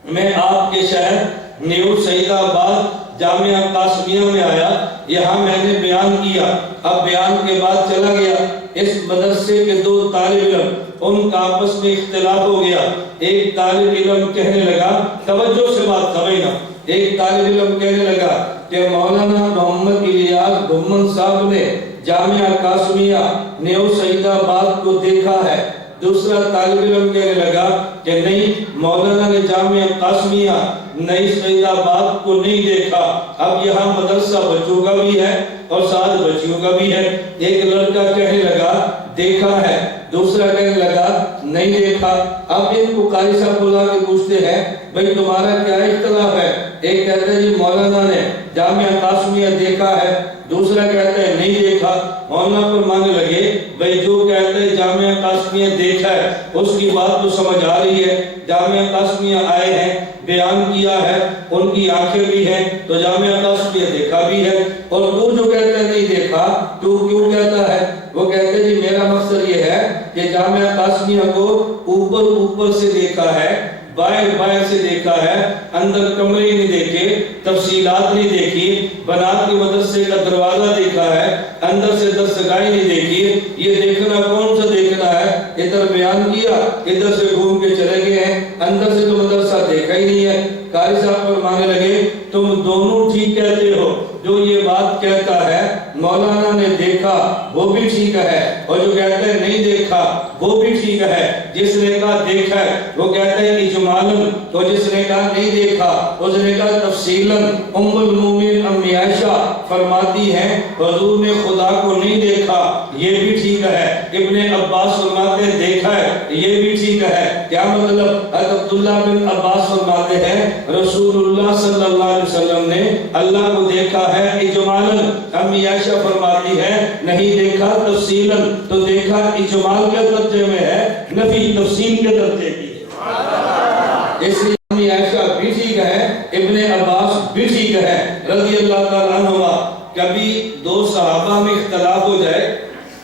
میں آپ کے شہر نیو سعید آباد جامعہ قاسمیہ میں آیا، یہاں میں نے بیان کیا، اب بیان کے بعد چلا گیا۔ اس مدرسے کے دو طالب علم، ان کا آپس میں اختلاف ہو گیا۔ ایک طالب علم کہنے لگا، توجہ سے بات سمجھنا، ایک طالب علم کہنے لگا کہ مولانا محمد الیاس گھمن صاحب نے جامعہ قاسمیہ نیو سعید آباد کو دیکھا ہے۔ دوسرا طالب علم کہنے لگا کہ نہیں، مولانا نے جامعہ قاسمیہ نئی سعید آباد کو نہیں دیکھا۔ اب یہاں مدرسہ بچوں کا بھی ہے اور ساتھ بچیوں کا بھی ہے۔ ایک لڑکا کہنے لگا دیکھا ہے، دوسرا کہنے لگا نہیں دیکھا۔ اب ان کو قاری صاحب بلا کے پوچھتے ہیں بھئی تمہارا کیا اختلاف ہے؟ ایک کہتا ہے جی مولانا نے جامعہ قاسمیہ دیکھا ہے، دوسرا کہتا ہے نہیں دیکھا۔ مولانا پر ماننے لگے بھئی جو کہتا ہے جامعہ قاسمیہ دیکھا ہے اس کی بات تو سمجھ آ رہی ہے، جامعہ قاسمیہ آئے ہیں، بیان کیا ہے، ان کی آنکھیں بھی ہیں، تو جامعہ قاسمیہ دیکھا بھی ہے۔ اور تو جو کہتا ہے نہیں دیکھا، تو کیوں کہتا ہے؟ وہ کہتے ہیں جی میرا مقصد یہ ہے کہ جامعہ قاسمیہ کو اوپر سے دیکھا ہے، باہر سے دیکھا ہے، اندر کمرے نہیں دیکھے، تفصیلات نہیں دیکھی، بنات کے مدرسے کا دروازہ دیکھا ہے، اندر سے دستگاہیں نہیں دیکھی۔ یہ دیکھنا کون سا دیکھنا ہے؟ ادھر بیان کیا، ادھر سے گھوم کے چلے گئے ہیں، اندر سے تو مدرسہ دیکھا ہی نہیں ہے۔ قاری صاحب فرمانے لگے تم دونوں ٹھیک کہتے ہو، جو یہ بات کہتا ہے مولانا نے دیکھا وہ بھی ٹھیک ہے، اور جو کہتا ہے نہیں دیکھا وہ بھی ٹھیک ہے۔ جس نے کہا دیکھا ہے وہ کہتا ہے اجمالاً، تو جس نے کہا نہیں دیکھا اس نے کہا تفصیلاً۔ ام المومنین امی عائشہ فرماتی ہیں حضور نے خدا کو نہیں دیکھا، یہ بھی ٹھیک ہے۔ ابن عباس فرماتے ہیں دیکھا ہے، یہ بھی ٹھیک ہے۔ کیا مطلب؟ حضرت عبداللہ بن عباس فرماتے ہیں رسول اللہ صلی اللہ علیہ وسلم نے اللہ کو دیکھا ہے اجمالاً، امی عائشہ فرماتی ہے نہیں دیکھا تفصیلاً، تو دیکھا اجمال کے درجے میں ہے، نفی تفصیل کے درجے کی ہے۔ اس لیے امی عائشہ بھی ٹھیک ہے، ابن عباس بھی ٹھیک ہے رضی اللہ تعالیٰ عنہما۔ کبھی دو صحابہ میں اختلاف ہو جائے،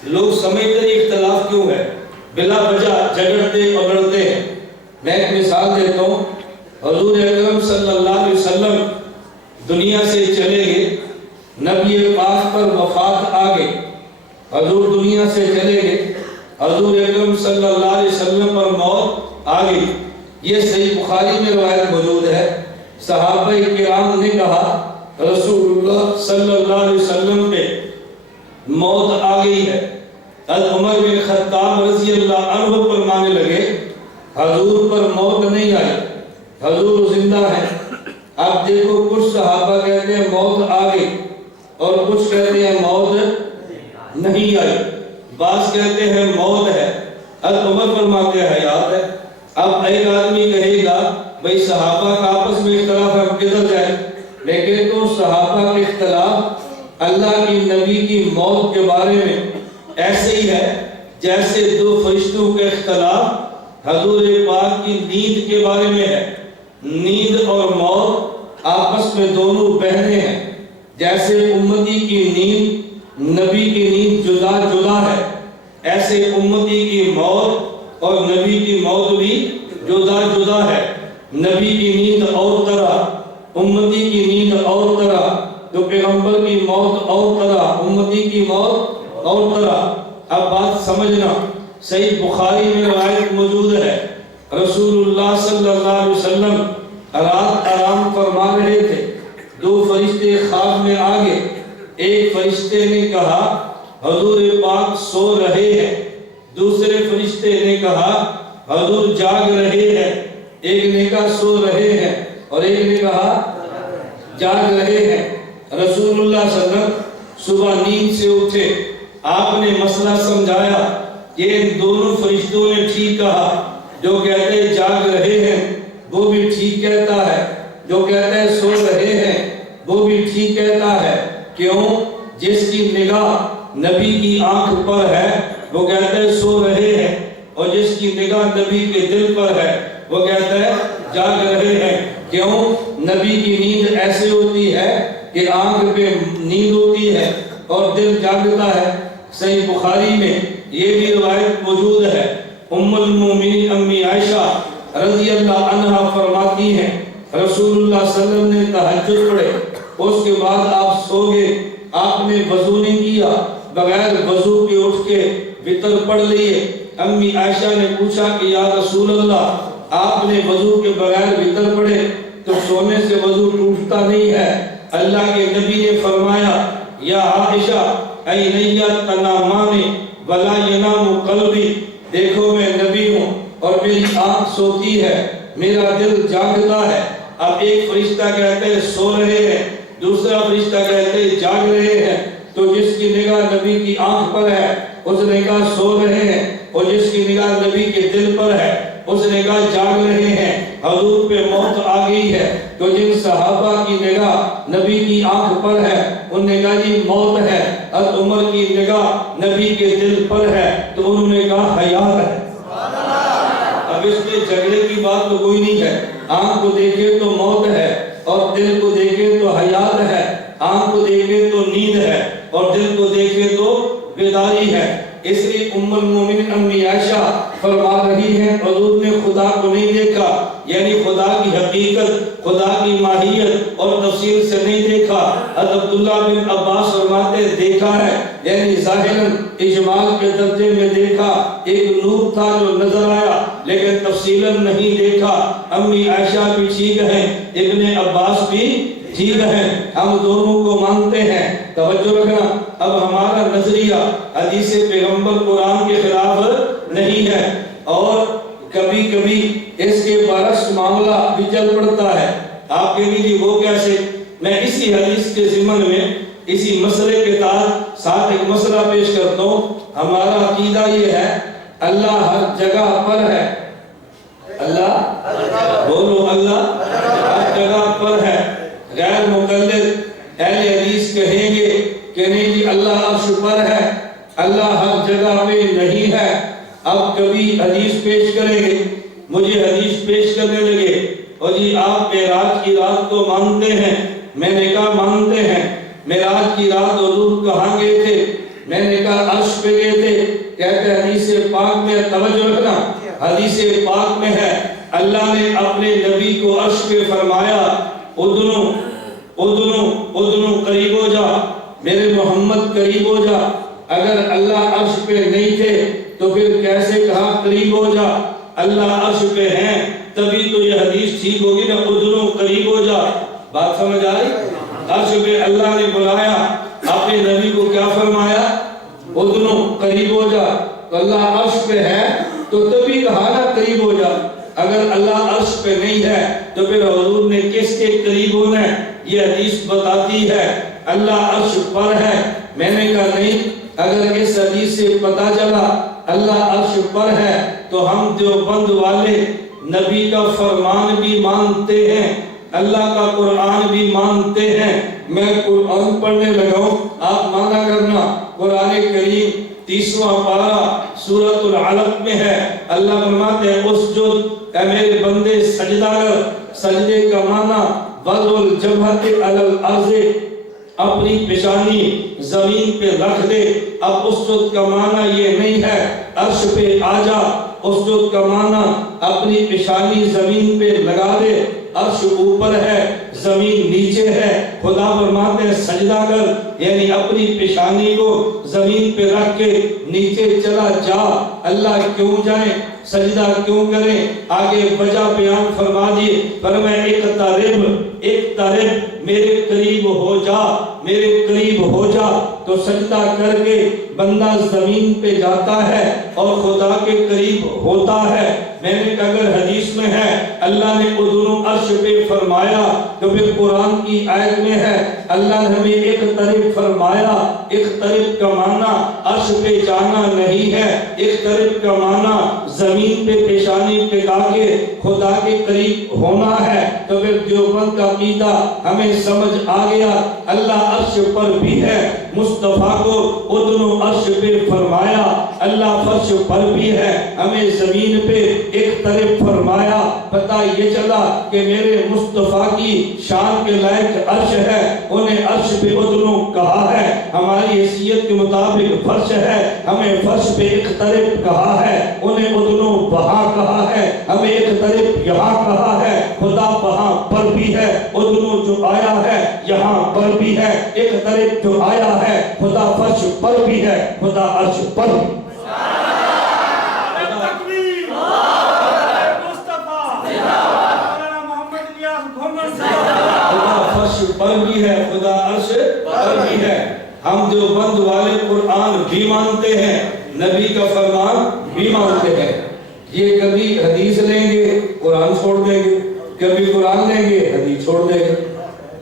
لوگ سمجھتے ہیں اختلاف کیوں ہے، بلا وجہ جھگڑتے اور لڑتے ہیں۔ میں ایک مثال دیتا ہوں، حضور اکرم صلی اللہ علیہ وسلم دنیا سے چلے گئے، نبی پاک پر وفات آ گئی، حضور دنیا سے چلے گئے، حضور اکرم صلی اللہ علیہ وسلم پر موت آ گئی۔ یہ صحیح بخاری میں روایت موجود ہے، صحابہ کرام نے کہا رسول اللہ صلی اللہ علیہ وسلم پہ موت آ گئی ہے۔ حضرت عمر بن خطاب رضی اللہ عنہ فرمانے لگے حضور پر موت نہیں آئی، حضور زندہ ہیں۔ اب دیکھو کچھ صحابہ کہتے ہیں موت آ گئی اور کچھ کہتے ہیں موت نہیں آئی، بعض کہتے ہیں موت ہے، حضرت عمر فرماتے ہیں حیات ہے۔ اب ایک آدمی کہے گا بھئی صحابہ کا آپس میں اختلاف ہے، کدھر جائے؟ لیکن تو صحابہ کے اختلاف اللہ کی نبی کی موت کے بارے میں ایسے ہی ہے جیسے دو فرشتوں کے اختلاف حضور پاک کی نیند کے بارے میں ہے۔ نیند اور موت آپس میں دونوں بہنیں ہیں، جیسے امتی کی نیند نبی کی نیند جدا جدا ہے، ایسے امتی کی موت اور نبی کی موت بھی جدا جدا ہے۔ نبی کی نیند اور طرح، امتی کی نیند اور طرح، تو پیغمبر کی موت اور طرح، امتی کی موت اور طرح۔ اب بات سمجھنا، صحیح بخاری میں روایت موجود ہے، رسول اللہ صلی اللہ علیہ وسلم رات آرام فرما رہے تھے، دو فرشتے خواب میں آگے، ایک فرشتے نے کہا حضور پاک سو رہے ہیں، دوسرے فرشتے نے کہا حضور جاگ رہے ہیں۔ ایک نے کہا سو رہے ہیں اور ایک نے کہا جاگ رہے ہیں۔ رسول اللہ صلی اللہ علیہ وسلم صبح نیند سے اٹھے، آپ نے مسئلہ سمجھایا کہ ان دونوں فرشتوں نے ٹھیک کہا، جو کہتے ہیں جاگ رہے ہیں وہ بھی ٹھیک کہتا ہے، جو کہتے ہیں سو رہے ہیں وہ بھی ٹھیک کہتا ہے۔ کیوں؟ جس کی نگاہ نبی کی آنکھ پر ہے وہ کہتا ہے سو رہے ہیں، اور جس کی نگاہ نبی کے دل پر ہے وہ کہتا ہے جاگ رہے ہیں۔ کیوں؟ نبی کی نیند ایسے ہوتی ہے کہ آنکھ پہ نیند ہوتی ہے اور دل جاگتا ہے۔ صحیح بخاری میں یہ بھی روایت موجود ہے، ام المومنین امی عائشہ رضی اللہ عنہ فرماتی ہیں رسول اللہ صلی اللہ علیہ وسلم نے تہجد پڑھے، اس کے بعد آپ سو گئے، آپ نے وضو نہیں کیا، بغیر وضو کے اٹھ کے وتر پڑھ لیے۔ امی عائشہ نے پوچھا کہ یا رسول اللہ آپ نے وضو کے بغیر وتر پڑھے تو سونے سے وضو ٹوٹتا نہیں ہے؟ اللہ کے نبی نے فرمایا یا عائشہ عینیہ تنامان ولا ینام قلبی، دیکھو میں نبی ہوں اور میری آنکھ سوتی ہے، میرا دل جاگتا ہے۔ اب ایک فرشتہ کہتے ہیں سو رہے ہیں، دوسرا فرشتہ کہتے ہیں جاگ رہے ہیں، تو جس کی نگاہ نبی کی آنکھ پر ہے اس نے کہا سو رہے ہیں، اور جس کی نگاہ نبی کے دل پر ہے اس نے کہا جاگ رہے ہیں۔ حضور پہ موت آ گئی ہے تو جن صحابہ کی نگاہ نبی کی آنکھ پر ہے ان نے کہا جی موت ہے، حضرت عمر کی نگاہ نبی کے دل پر ہے تو انہوں نے کہا حیات ہے۔ اب اس میں جھگڑے کی بات تو کوئی نہیں ہے، آنکھ کو دیکھے تو موت ہے اور دل کو دیکھے تو حیات ہے، آنکھ کو دیکھے تو نیند ہے اور دل کو دیکھے تو بیداری ہے۔ اس لیے ام المومنین امی عائشہ فرما رہی ہیں حضور نے خدا کو نہیں دیکھا، یعنی خدا کی حقیقت، خدا کی ماہیت اور تفصیل سے نہیں دیکھا۔ حضرت عبداللہ بن عباس فرماتے ہیں دیکھا ہے، یعنی ظاہراً اجمال کے درجے میں دیکھا، ایک نور تھا جو نظر آیا لیکن تفصیلاً نہیں دیکھا۔ امی عائشہ بھی ٹھیک ہیں، ابن عباس بھی ٹھیک ہیں، ہم دونوں کو مانتے ہیں۔ توجہ رکھنا، اب ہمارا نظریہ حدیث پیغمبر قرآن کے خلاف نہیں ہے، اور کبھی کبھی اس کے برعکس معاملہ بھی چل پڑتا ہے۔ آپ کہیں گے وہ کیسے؟ میں اسی حدیث کے ضمن میں اسی مسئلے کے ساتھ ایک مسئلہ پیش کرتا ہوں۔ ہمارا عقیدہ یہ ہے اللہ ہر جگہ پر ہے، اللہ بولو اللہ ہر جگہ پر ہے۔ غیر مقلد اہل حدیث کہیں گے کہ نہیں جی اللہ عرش پر ہے، اللہ ہر جگہ میں نہیں ہے۔ اب کبھی حدیث پیش کریں گے، مجھے حدیث پیش کرنے لگے اور جی آپ معراج کی رات کو مانتے ہیں؟ میں نے کہا مانتے ہیں۔ معراج کی رات حضور کہاں گئے تھے؟ میں نے کہا عرش پہ گئے تھے۔ کہتے حدیث پاک میں، توجہ رکھنا، حدیث پاک میں ہے اللہ نے اپنے نبی کو عرش پہ فرمایا ادنو ادنو ادنو، قریب ہو جا، میرے محمد قریب ہو جا۔ اگر اللہ عرش پہ نہیں تھے تو پھر کیسے کہا قریب ہو جا؟ اللہ عرش پہ ہیں تبھی تو یہ حدیث ٹھیک ہوگی نا، ادنو قریب ہو جا۔ بات سمجھ آئی؟ عرش پہ اللہ نے بلایا، اپنے نبی کو کیا فرمایا؟ ادنو قریب ہو جا۔ تو اللہ عرش پہ ہے تو تبھی کہا نا قریب ہو جا۔ اگر اللہ عرش پہ نہیں ہے تو پھر حضور نے کس کے قریب ہونا ہے؟ یہ حدیث بتاتی ہے اللہ عرش پر ہے۔ میں نے کہا نہیں، اگر اس حدیث سے پتہ چلا اللہ عرش پر ہے تو ہم دیوبند والے نبی کا فرمان بھی مانتے ہیں، اللہ کا قرآن بھی مانتے ہیں۔ میں قرآن پڑھنے لگا ہوں، آپ مانا کرنا۔ قرآن کریم 30واں پارہ سورۃ العلق میں ہے، اللہ فرماتے ہیں اسجد، اے میرے بندے سجدہ کر۔ سجدے کا معنی وضع الجبہۃ علی الارض، اپنی پیشانی زمین پہ رکھ دے۔ اب اسجد کا معنی یہ نہیں ہے عرش پہ آ جا، اسجد کا معنی اپنی پیشانی زمین پہ لگا دے۔ عرش اوپر ہے، زمین نیچے ہے، خدا فرماتے ہیں سجدہ کر، یعنی اپنی پیشانی کو زمین پہ رکھ کے نیچے چلا جا۔ اللہ کیوں جائیں، سجدہ کیوں کریں؟ آگے وجہ بیان فرما دیے، فرمایا اقترب، میرے قریب ہو جا، میرے قریب ہو جا۔ تو سجدہ کر کے بندہ زمین پہ جاتا ہے اور خدا کے قریب ہوتا ہے۔ میں نے کہا اگر حدیث میں ہے اللہ نے ادنو عرش پہ فرمایا تو پھر قرآن کی آیت میں ہے اللہ نے ہمیں اقترب فرمایا۔ اقترب کا معنی عرش پہ جانا نہیں ہے، اقترب کا معنی زمین پہ پیشانی ٹکا کے خدا کے قریب ہونا ہے۔ تو پھر دیوبند کا عقیدہ ہمیں سمجھ آ گیا، اللہ عرش پر بھی ہے، مصطفیٰ کو ادنو عرش پہ فرمایا، اللہ فرش پر بھی ہے، ہمیں زمین پہ اقترب فرمایا۔ پتہ یہ چلا کہ میرے مصطفیٰ کی شان کے لائق عرش ہے، انہیں عرش پہ ادنو کہا ہے۔ ہماری حیثیت کے مطابق فرش ہے، ہمیں فرش پہ اقترب کہا ہے، انہیں ادنو وہاں کہا ہے، ہمیں اقترب یہاں کہا ہے۔ خدا وہاں پر بھی ہے، ادنو جو آیا ہے یہاں پر بھی ہے، اقترب جو آیا ہے خدا فرش پر بھی ہے، خدا عرش پر بھی۔ پر بھی ہے، خدا عرش پر بھی ہے۔ ہم دیوبند والے قرآن بھی مانتے ہیں، نبی کا فرمان بھی مانتے ہیں۔ یہ کبھی حدیث لیں گے قرآن چھوڑ دیں گے، کبھی قرآن لیں گے حدیث چھوڑ دیں گے۔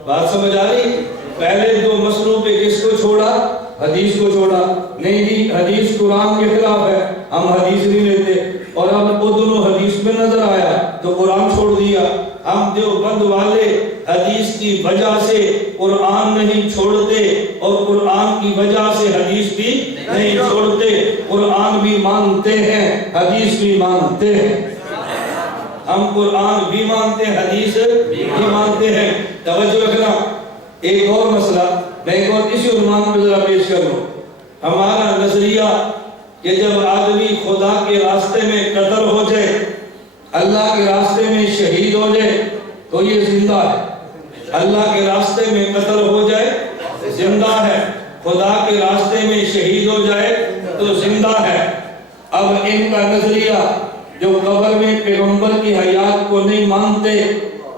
بات سمجھ آ رہی؟ پہلے دو مسئلوں پہ کس کو چھوڑا؟ حدیث کو چھوڑا۔ نہیں جی حدیث قرآن کے خلاف ہے، ہم حدیث نہیں لیتے، اور اب ادنو حدیث میں نظر آیا تو قرآن چھوڑ دیا۔ ہم دیوبند والے حدیث کی وجہ سے قرآن نہیں چھوڑتے اور قرآن کی وجہ سے حدیث بھی نہیں چھوڑتے، قرآن بھی مانتے ہیں، حدیث بھی مانتے ہیں۔ ہم قرآن بھی مانتے ہیں، حدیث بھی مانتے ہیں۔ توجہ رکھنا۔ ایک اور مسئلہ میں ایک اور اسی عنوان پہ ذرا پیش کر لوں۔ ہمارا نظریہ کہ جب آدمی خدا کے راستے میں قتل ہو جائے، اللہ کے راستے میں شہید ہو جائے تو یہ زندہ ہے۔ اللہ کے راستے میں قتل ہو جائے زندہ ہے، خدا کے راستے میں شہید ہو جائے تو زندہ ہے۔ اب ان کا نظریہ جو قبر میں پیغمبر کی حیات کو نہیں مانتے،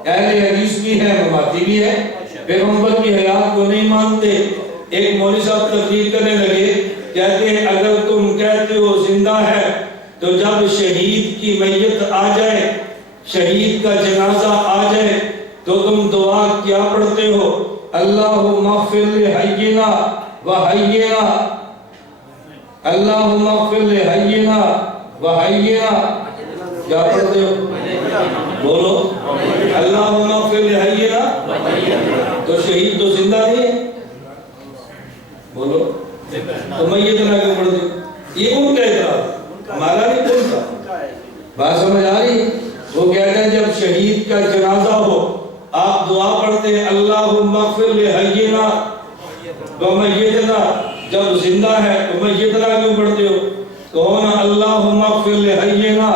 اہل حدیث بھی ہے، مماتی بھی ہے، پیغمبر کی حیات کو نہیں مانتے۔ ایک مولوی صاحب تقریر کرنے لگے، کہتے ہیں اگر تم کہتے ہو زندہ ہے تو جب شہید کی میت آ جائے، شہید کا جنازہ آ جائے تو تم دعا کیا پڑھتے ہو؟ اللہم اغفر لحینا وحینا، اللہم اغفر لحینا وحینا، کیا پڑھتے ہو؟ بولو اللہم اغفر لحینا، تو شہید تو زندہ نہیں ہے، بولو تو میت نہ کیوں پڑھتے؟ یہ ان کا اعتراض، ہمارا نہیں کون کا۔ بات سمجھ آ رہی؟ وہ کہتے ہیں جب شہید کا جنازہ ہو آپ دعا پڑھتے ہیں اللہم اغفر لحینا ومیتنا، جب زندہ ہے تو میتنا کیوں پڑھتے ہو؟ کون اللہم اغفر لحینا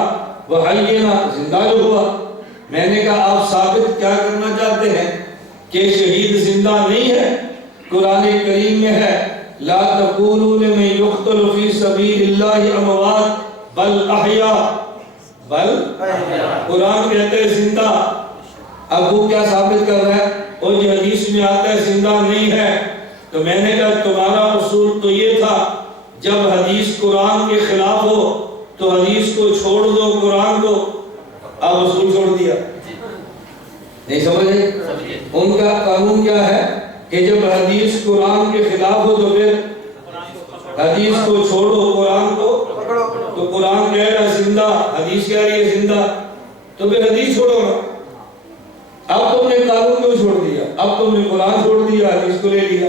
وحینا، زندہ جو ہوا۔ میں نے کہا آپ ثابت کیا کرنا چاہتے ہیں کہ شہید زندہ نہیں ہے؟ قرآن کریم میں ہے لا تقولوا لمن يقتل في سبيل الله اموات بل احیاء، بل قرآن کہتے ہیں زندہ۔ اب وہ کیا ثابت کر رہا ہے؟ اور یہ حدیث میں آتا ہے زندہ نہیں ہے۔ تو میں نے کہا تمہارا اصول تو یہ تھا جب حدیث قرآن کے خلاف ہو تو حدیث کو چھوڑ دو، قرآن کو۔ اب اصول چھوڑ دیا، نہیں سمجھے؟ ان کا قانون کیا ہے کہ جب حدیث قرآن کے خلاف ہو تو پھر حدیث کو چھوڑو، قرآن کو تو قرآن کہہ رہا زندہ، حدیث کہہ رہی ہے زندہ، تو پھر حدیث چھوڑو نا۔ اب تم نے قانون کیوں چھوڑ دیا؟ اب تم نے قرآن چھوڑ دیا، حدیث کو لے لیا۔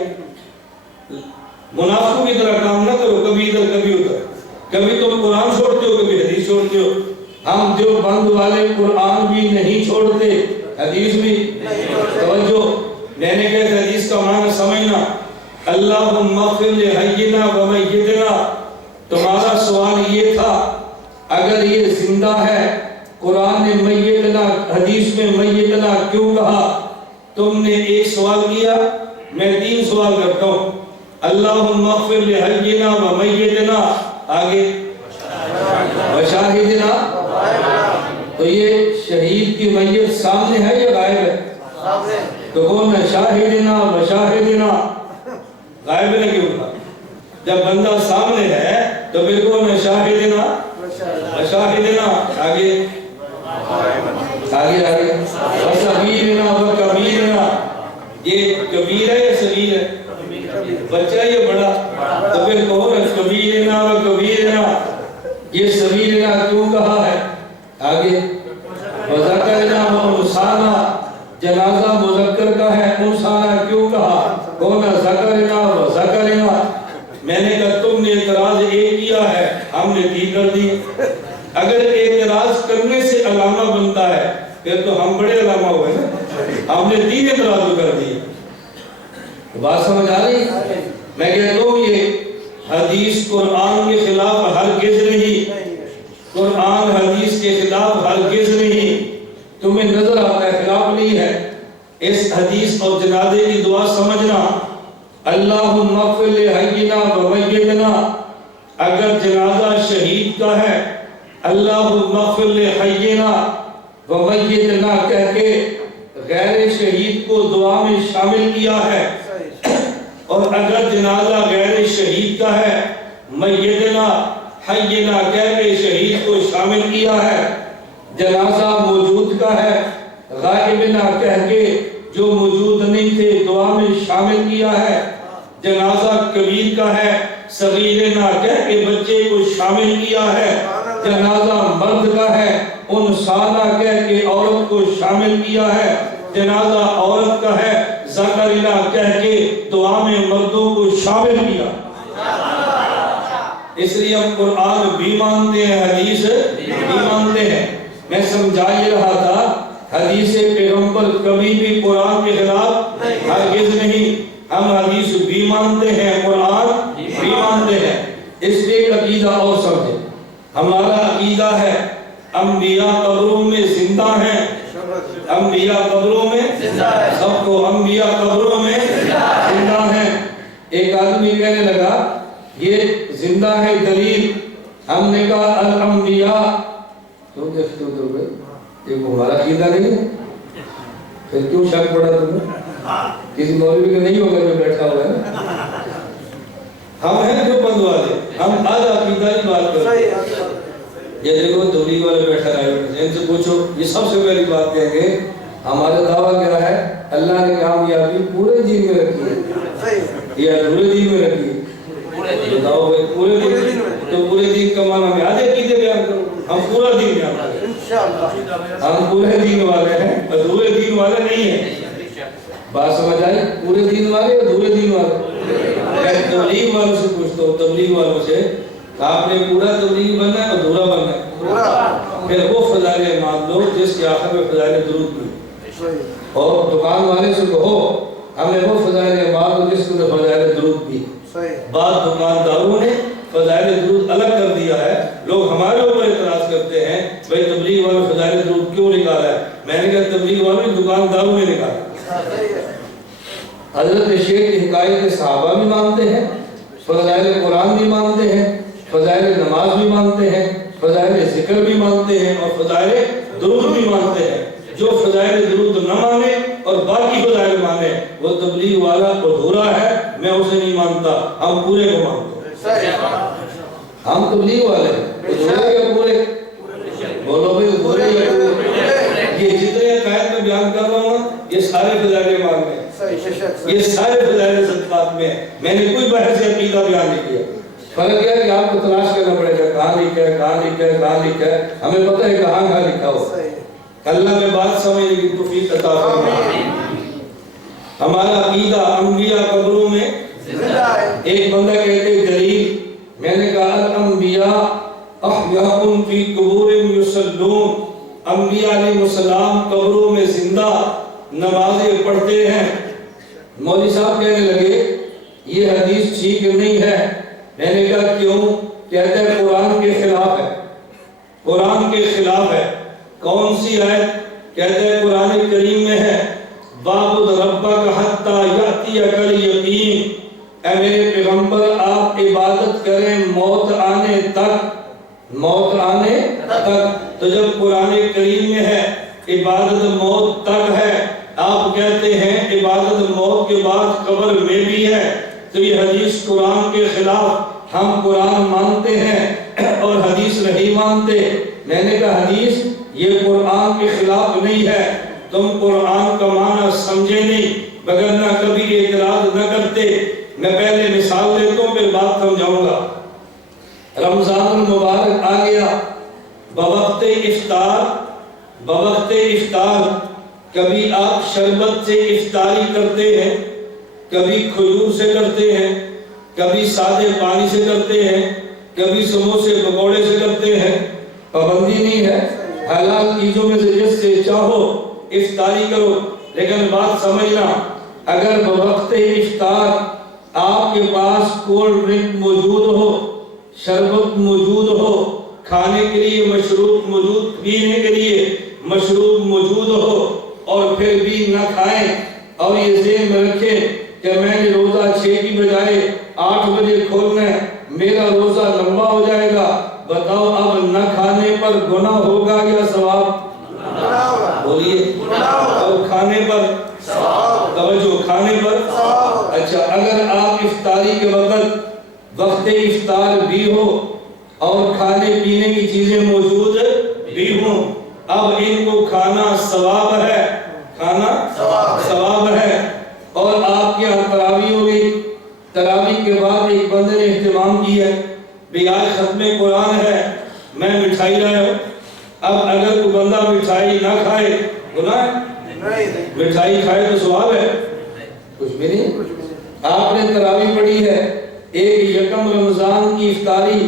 منافقوں کی طرح کام نہ کرو، کبھی ادھر کبھی ادھر، کبھی تم قرآن چھوڑتے ہو کبھی حدیث چھوڑتے ہو۔ ہم دیوبند والے قرآن بھی نہیں چھوڑتے، حدیث بھی توجہ۔ میں نے کہا حدیث کا معنی سمجھنا، اللہم اغفر لحینا و میتنا۔ تمہارا سوال یہ تھا اگر یہ زندہ ہے، قرآن نے میتنا، حدیث میں میتنا کیوں کہا؟ تم نے ایک سوال کیا، میں 3 سوال کرتا ہوں۔ اللہم اغفر لحینا و میتنا، آگے وشاہدنا۔ تو یہ شہید کی میت سامنے ہے یا غائب ہے؟ تو کون ہے؟ شاہدنا و شاہدنا، غائب نے کیوں کہا؟ جب بندہ سامنے ہے تو پھر کون ہے؟ شاہدنا و شاہدنا۔ آگے آگے آگے وصغیرنا و کبیرنا۔ یہ کبیر ہے یا صغیر ہے؟ بچہ یہ بڑا، تو پھر کون ہے؟ کبیرنا و کبیرنا۔ یہ صغیرنا کیوں کہا ہے؟ آگے وذکرنا و انثانا، جنازہ مذکر کا ہے، انثانا کیوں کہا؟ کون ہے؟ ذکرنا و ذکرنا۔ میں نے کہا تم نے اعتراض ایک کیا ہے، ہم نے 3 کر دی۔ اگر اعتراض کرنے سے علامہ بنتا ہے پھر تو ہم بڑے علامہ ہوئے نا، ہم نے 3 اعتراض کر دیے۔ بات سمجھ آ رہی؟ میں کہتا ہوں یہ حدیث قرآن کے خلاف ہرگز نہیں، قرآن حدیث کے خلاف ہرگز نہیں۔ تمہیں نظر آتا ہے خلاف نہیں ہے۔ اس حدیث اور جنازے کی دعا سمجھنا، اللہم اغفر لحینا و میتنا۔ اگر جنازہ شہید کا ہے اللہم اغفر لحینا و میتنا کہہ کے غیر شہید کو دعا میں شامل کیا ہے، اور اگر جنازہ غیر شہید کا ہے میتنا حینا کہہ کے شہید کو شامل کیا ہے، جنازہ موجود کا ہے غائبنا کہہ کے جو موجود نہیں تھے دعا میں شامل کیا ہے، جنازہ کبیر کا ہے صغیرنا کہہ کے بچے کو شامل کیا ہے، جنازہ مرد کا ہے انثانا کہہ کے عورت کو شامل کیا ہے، جنازہ عورت کا ہے ذکرنا کہہ کے دعا میں مردوں کو شامل کیا۔ اس لیے ہم قرآن بھی مانتے ہیں، حدیث بھی مانتے ہیں۔ میں سمجھا یہ رہا تھا حدیث پیغمبر کبھی بھی قرآن کے خلاف ہرگز نہیں۔ ہم حدیث بھی مانتے ہیں، قرآن بھی مانتے ہیں۔ اس لیے عقیدہ اور سمجھے، ہمارا عقیدہ ہے انبیاء قبروں میں زندہ ہیں، انبیاء قبروں میں سب کو انبیاء قبروں میں زندہ ہیں۔ ایک آدمی کہنے لگا یہ زندہ ہے دلیل، ہم نے کہا الانبیاء، کیوں دیکھتے ہو تو یہ ہمارا عقیدہ نہیں ہے، پھر کیوں شک پڑا تمہیں؟ کسی مولوی کا نہیں ہوگا جو بیٹھا ہوا ہے، ہم ہیں جو بند والے، ہم آج عقیدہ کی بات کر رہے ہیں۔ یہ دیکھو تبلیغ والے بیٹھا رہے ہیں، ان سے پوچھو، یہ سب سے پہلی بات کہیں گے ہمارا دعویٰ کیا ہے؟ اللہ نے کامیابی پورے دین میں رکھی ہے یا پورے دین میں رکھی ہے؟ بتاؤ بھائی پورے دین، تو پورے دین کا معنی میں آج عقیدے بیان کرو، ہم پورا دین بیان کریں، ہم پورے دین والے ہیں، ادھورے دین والے نہیں ہیں۔ بات سمجھ آئی؟ پورے دین والے ادھورے دین والے۔ میں تبلیغ والوں سے پوچھتا ہوں، تبلیغ والوں سے آپ نے پورا تبلیغ بننا ہے ادھورا بننا ہے؟ پھر وہ فضائل مان لو جس کے آخر میں فضائل درود بھی، اور دکان والے سے کہو ہمیں وہ فضائل مان لو جس میں فضائل درود بھی۔ بعض دکانداروں نے فضائل درود الگ کر دیا ہے، لوگ ہمارے اوپر اعتراض کرتے ہیں بھائی تبلیغ والوں فضائل درود کیوں نکالا ہے؟ میں نے کہا تبلیغ والوں نے، دکانداروں نے نکالا۔ حضرت شیخ کی حکایت صحابہ بھی مانتے ہیں، فضائل قرآن بھی مانتے ہیں، فضائل نماز بھی مانتے ہیں، فضائل ذکر بھی مانتے ہیں اور فضائل درود بھی مانتے ہیں۔ جو فضائل درود نہ مانے اور باقی فضائل مانے وہ تبلیغ والا ادھورا ہے، میں اسے نہیں مانتا، ہم پورے کو مانتے ہیں۔ ہم تبلیغ والے ادھورے یا پورے؟ بولو بھئی ادھورے یا پورے؟ یہ جتنے عقائد میں بیان کر رہا ہوں یہ سارے فضائل ایمان میں ہیں، یہ سارے فضائل صدقات میں ہیں، میں نے کوئی بحث عقیدہ بیان نہیں کیا۔ فرق یہ ہے کہ آپ کو تلاش کرنا پڑے گا کہاں لکھا ہے، کہاں لکھا ہے، کہاں لکھا ہے، ہمیں پتہ ہے کہاں کہاں لکھا ہو۔ اللہ میں بات سمجھنے کی توفیق عطا فرمائے۔ ہمارا عقیدہ انبیاء قبروں میں زندہ ہے۔ ایک بندہ کہتے دلیل، میں نے کہا الانبیاء احیاء فی قبور یصلون، انبیاء علیہ السلام قبروں میں زندہ نمازیں پڑھتے ہیں۔ مولوی صاحب کہنے لگے یہ حدیث ٹھیک نہیں ہے۔ میں نے کہا کیوں؟ کہتے ہیں قرآن کے خلاف ہے، قرآن کے خلاف ہے۔ کون سی آیت؟ کہتے ہیں قرآن کریم میں ہے وَاعْبُدْ رَبَّكَ حَتَّى يَأْتِيَكَ الْيَقِينُ، اے میرے پیغمبر آپ عبادت کریں موت آنے تک، موت آنے تک۔ تو جب قرآن کریم میں ہے عبادت موت تک ہے، آپ کہتے ہیں عبادت موت کے بعد قبر میں بھی ہے، تو یہ حدیث قرآن کے خلاف، ہم قرآن مانتے ہیں اور حدیث نہیں مانتے۔ میں نے کہا حدیث یہ قرآن کے خلاف نہیں ہے، تم قرآن کا معنی سمجھے نہیں، وگرنہ کبھی اعتراض نہ کرتے۔ میں پہلے مثال دیتا ہوں پھر بات سمجھاؤں گا۔ رمضان المبارک آ گیا، بوقت افطار، بوقت افطار کبھی آپ شربت سے افطاری کرتے ہیں، کبھی کھجور سے کرتے ہیں، کبھی سادے پانی سے کرتے ہیں، کبھی سموسے پکوڑے سے کرتے ہیں، پابندی نہیں ہے، حلال چیزوں میں سے جس سے چاہو افطاری کرو۔ لیکن بات سمجھنا، اگر بوقت افطار آپ کے پاس کولڈ ڈرنک موجود ہو، شربت موجود ہو، کھانے کے لیے مشروب موجود، پینے کے لیے مشروب موجود ہو، اور پھر بھی نہ کھائیں اور یہ ذہن میں رکھیں کہ میں نے روزہ 6 کی بجائے 8 بجے کھولنا ہے، میرا روزہ لمبا ہو جائے گا، بتاؤ اب نہ کھانے پر گناہ ہوگا یا ثواب؟ بولیے، اور کھانے پر توجہ، کھانے پر۔ اچھا، اگر آپ افطاری کے وقت افطار بھی ہو اور کھانے پینے کی چیزیں موجود بھی ہوں، اب ان کو کھانا ثواب ہے، کھانا ثواب ہے۔ اور آپ کے یہاں تراویح ہو گئی، تراویح کے بعد ایک بندے نے اہتمام کیا ہے بھی آج ختم قرآن ہے، میں مٹھائی لایا ہوں۔ اب اگر کوئی بندہ مٹھائی نہ کھائے گناہ ہے؟ مٹھائی کھائے تو ثواب ہے؟ کچھ بھی نہیں۔ آپ نے تراویح پڑھی ہے، ایک یکم رمضان کی افطاری،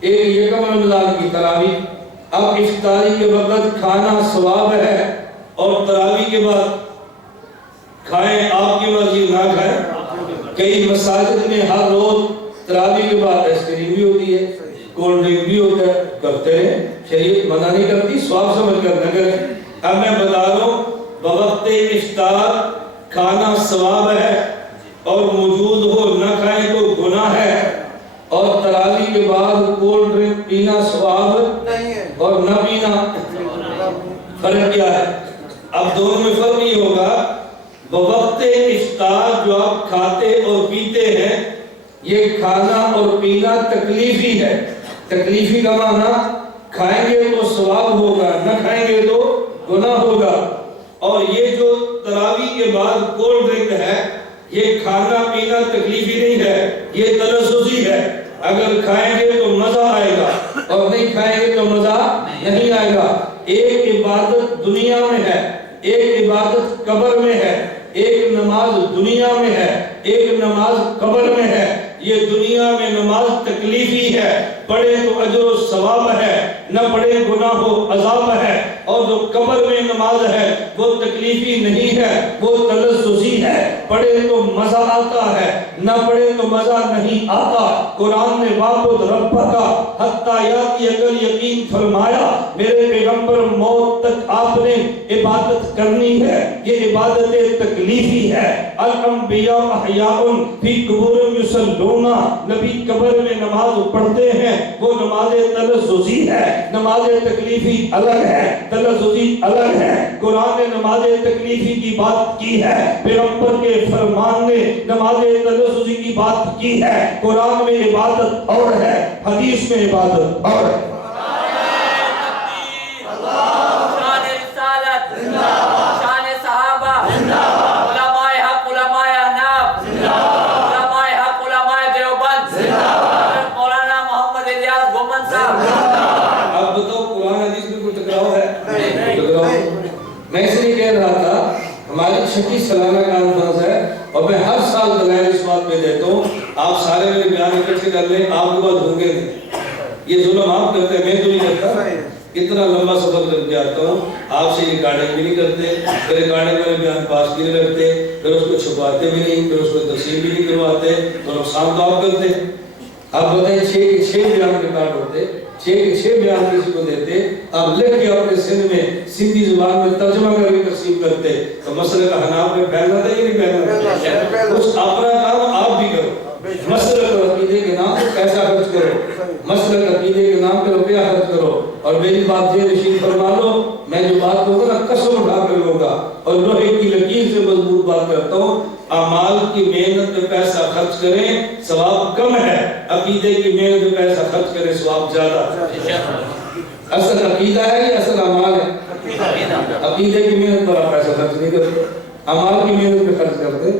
ایک یکم رمضان کی تراویح، اب افطاری کے وقت کھانا ثواب ہے اور تراویح کے بعد کھائیں، آپ کی مرضی نہ کھائیں۔ کئی مساجد میں ہر روز تراویح کے بعد آئس کریم بھی ہوتی ہے، کولڈ ڈرنک بھی ہوتا ہے، کرتے ہیں، شریعت منع نہیں کرتی، ثواب سمجھ کر نہ کریں۔ اب میں بتا رہا ہوں بوقت افطار کھانا ثواب ہے اور موجود ہو نہ کھائیں تو گناہ ہے، اور تراویح کے بعد کولڈ ڈرنک پینا ثواب نہیں ہے اور نہ پینا فرق کیا ہے؟ اب دونوں میں فرق یہ ہوگا، بوقت افطار جو آپ کھاتے اور پیتے ہیں یہ کھانا اور پینا تکلیفی ہے۔ تکلیفی کا معنی کھائیں گے تو ثواب ہوگا، نہ کھائیں گے تو گناہ ہوگا۔ اور یہ جو تراویح کے بعد کولڈ ڈرنک ہے یہ کھانا پینا تکلیفی نہیں ہے، یہ تلذذی ہے۔ اگر کھائیں گے تو مزہ آئے گا اور نہیں کھائیں گے تو مزہ نہیں آئے گا۔ ایک عبادت دنیا میں ہے، ایک عبادت قبر میں ہے، ایک نماز دنیا میں ہے، ایک نماز قبر میں ہے۔ یہ دنیا میں نماز تکلیفی ہے، پڑھے تو اجر و ثواب ہے، نہ پڑھے گناہ و عذاب ہے، اور جو قبر میں نماز ہے وہ تکلیفی نہیں ہے، وہ تلذذی ہے، پڑھے تو مزہ آتا ہے، نہ پڑھے تو مزہ نہیں آتا۔ قرآن نے وَاعْبُدْ رَبَّكَ حَتَّىٰ يَأْتِيَكَ الْيَقِينُ فرمایا، میرے پیغمبر موت تک آپ نے عبادت کرنی ہے، یہ عبادت تکلیفی ہے۔ الانبیاء احیاء فی قبورہم یصلون، نبی قبر میں نماز پڑھتے ہیں، وہ نماز تلذذی ہے، نماز تکلیفی الگ ہے، تلذذی الگ ہے۔ قرآن نے نماز تکلیفی کی بات کی ہے، پیغمبر کے فرمان نے نماز تلذذی کی بات کی ہے۔ قرآن میں عبادت اور ہے، حدیث میں عبادت اور ہے۔ اب بتاؤ قرآن حدیث میں کوئی ٹکراؤ ہے؟ میں اس لیے کہہ رہا تھا ہماری 6 سالانہ کانفرنس ہے اور میں ہر سال دلائل اس بات پہ دیتا ہوں، آپ سارے میرے بیان اکٹھے کر لیں، آپ کے بعد ہوں گے نہیں۔ یہ ظلم آپ کرتے ہیں، میں تو نہیں کرتا۔ اتنا لمبا سفر کر کے آتا ہوں، آپ سے ریکارڈنگ بھی نہیں کرتے، پھر ریکارڈنگ میں بیان پاس بھی نہیں رکھتے، پھر اس کو چھپاتے بھی نہیں، پھر اس کو تقسیم بھی نہیں کرواتے، تو نقصان تو آپ کرتے۔ آپ بتائیں 6 بیان ریکارڈ ہوتے، 6 بیان کسی کو دیتے، آپ لکھ کے اپنے سندھ میں سندھی زبان میں ترجمہ کر کے تقسیم کرتے، تو مسئلہ کا حناف میں پھیلنا تھا یا نہیں پھیلنا؟ اس اپنا کام آپ بھی کرو، مسئلہ عقیدے کے نام پہ پیسہ خرچ کرو، مسئلہ عقیدے کے نام پہ روپیہ خرچ کرو، اور میری بات یہ رشید فرما لو، میں جو بات کروں گا قسم اٹھا کر لوں گا اور لوہے کی لکیر سے مضبوط بات کرتا ہوں۔ اعمال کی محنت پہ پیسہ خرچ کریں ثواب کم ہے، عقیدے کی محنت پہ پیسہ خرچ کریں ثواب زیادہ ہے۔ اصل عقیدہ ہے یا اصل اعمال ہے؟ عقیدے کی محنت پر آپ پیسہ خرچ نہیں کرتے، اعمال کی محنت پہ خرچ کرتے۔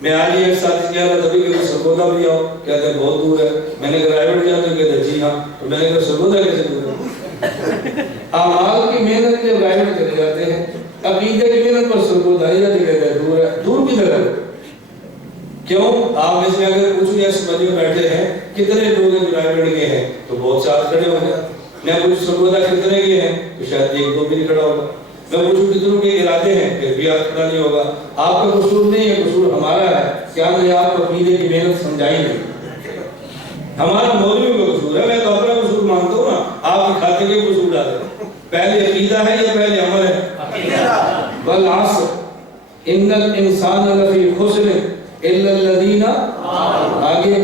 میں آج ایک ساتھ کہہ رہا تھا کہ سرگودا بھی آؤ، کہتے ہیں بہت دور ہے، میں نے کہا رائیوٹ جاتے ہیں، کہتے ہیں جی ہاں، تو میں نے کہا سرگودا کیسے دور ہے؟ اعمال کی محنت جب رائیوٹ چلے جاتے ہیں، عقیدے کی محنت پر سرگودا ہی جاتے کہتے ہیں دور ہے، دور کی طرح ہے۔ کیوں؟ آپ میں سے اگر پوچھو یا سمجھے بیٹھے ہیں کتنے لوگ ہیں جو رائیوٹ گئے ہیں تو بہت ساتھ کھڑے ہوں گے، میں پوچھو سرگودا کتنے گئے ہیں تو شاید 1-2 بھی نہیں کھڑا ہوگا، میں پوچھوں کتنوں کے ارادے ہیں پھر بھی آپ کھڑا نہیں ہوگا۔ آپ کا قصور نہیں ہے، قصور ہمارا ہے کہ ہم نے آپ کو عقیدے کی محنت سمجھائی نہیں، ہمارا مولوی کا قصور ہے۔ میں تو اپنا قصور مانتا ہوں نا، آپ کے کھاتے کے قصور ڈالے، پہلے عقیدہ ہے یا پہلے عمل ہے؟ عقیدہ۔ والعصر ان الانسان لفی خسر الا الذین آگے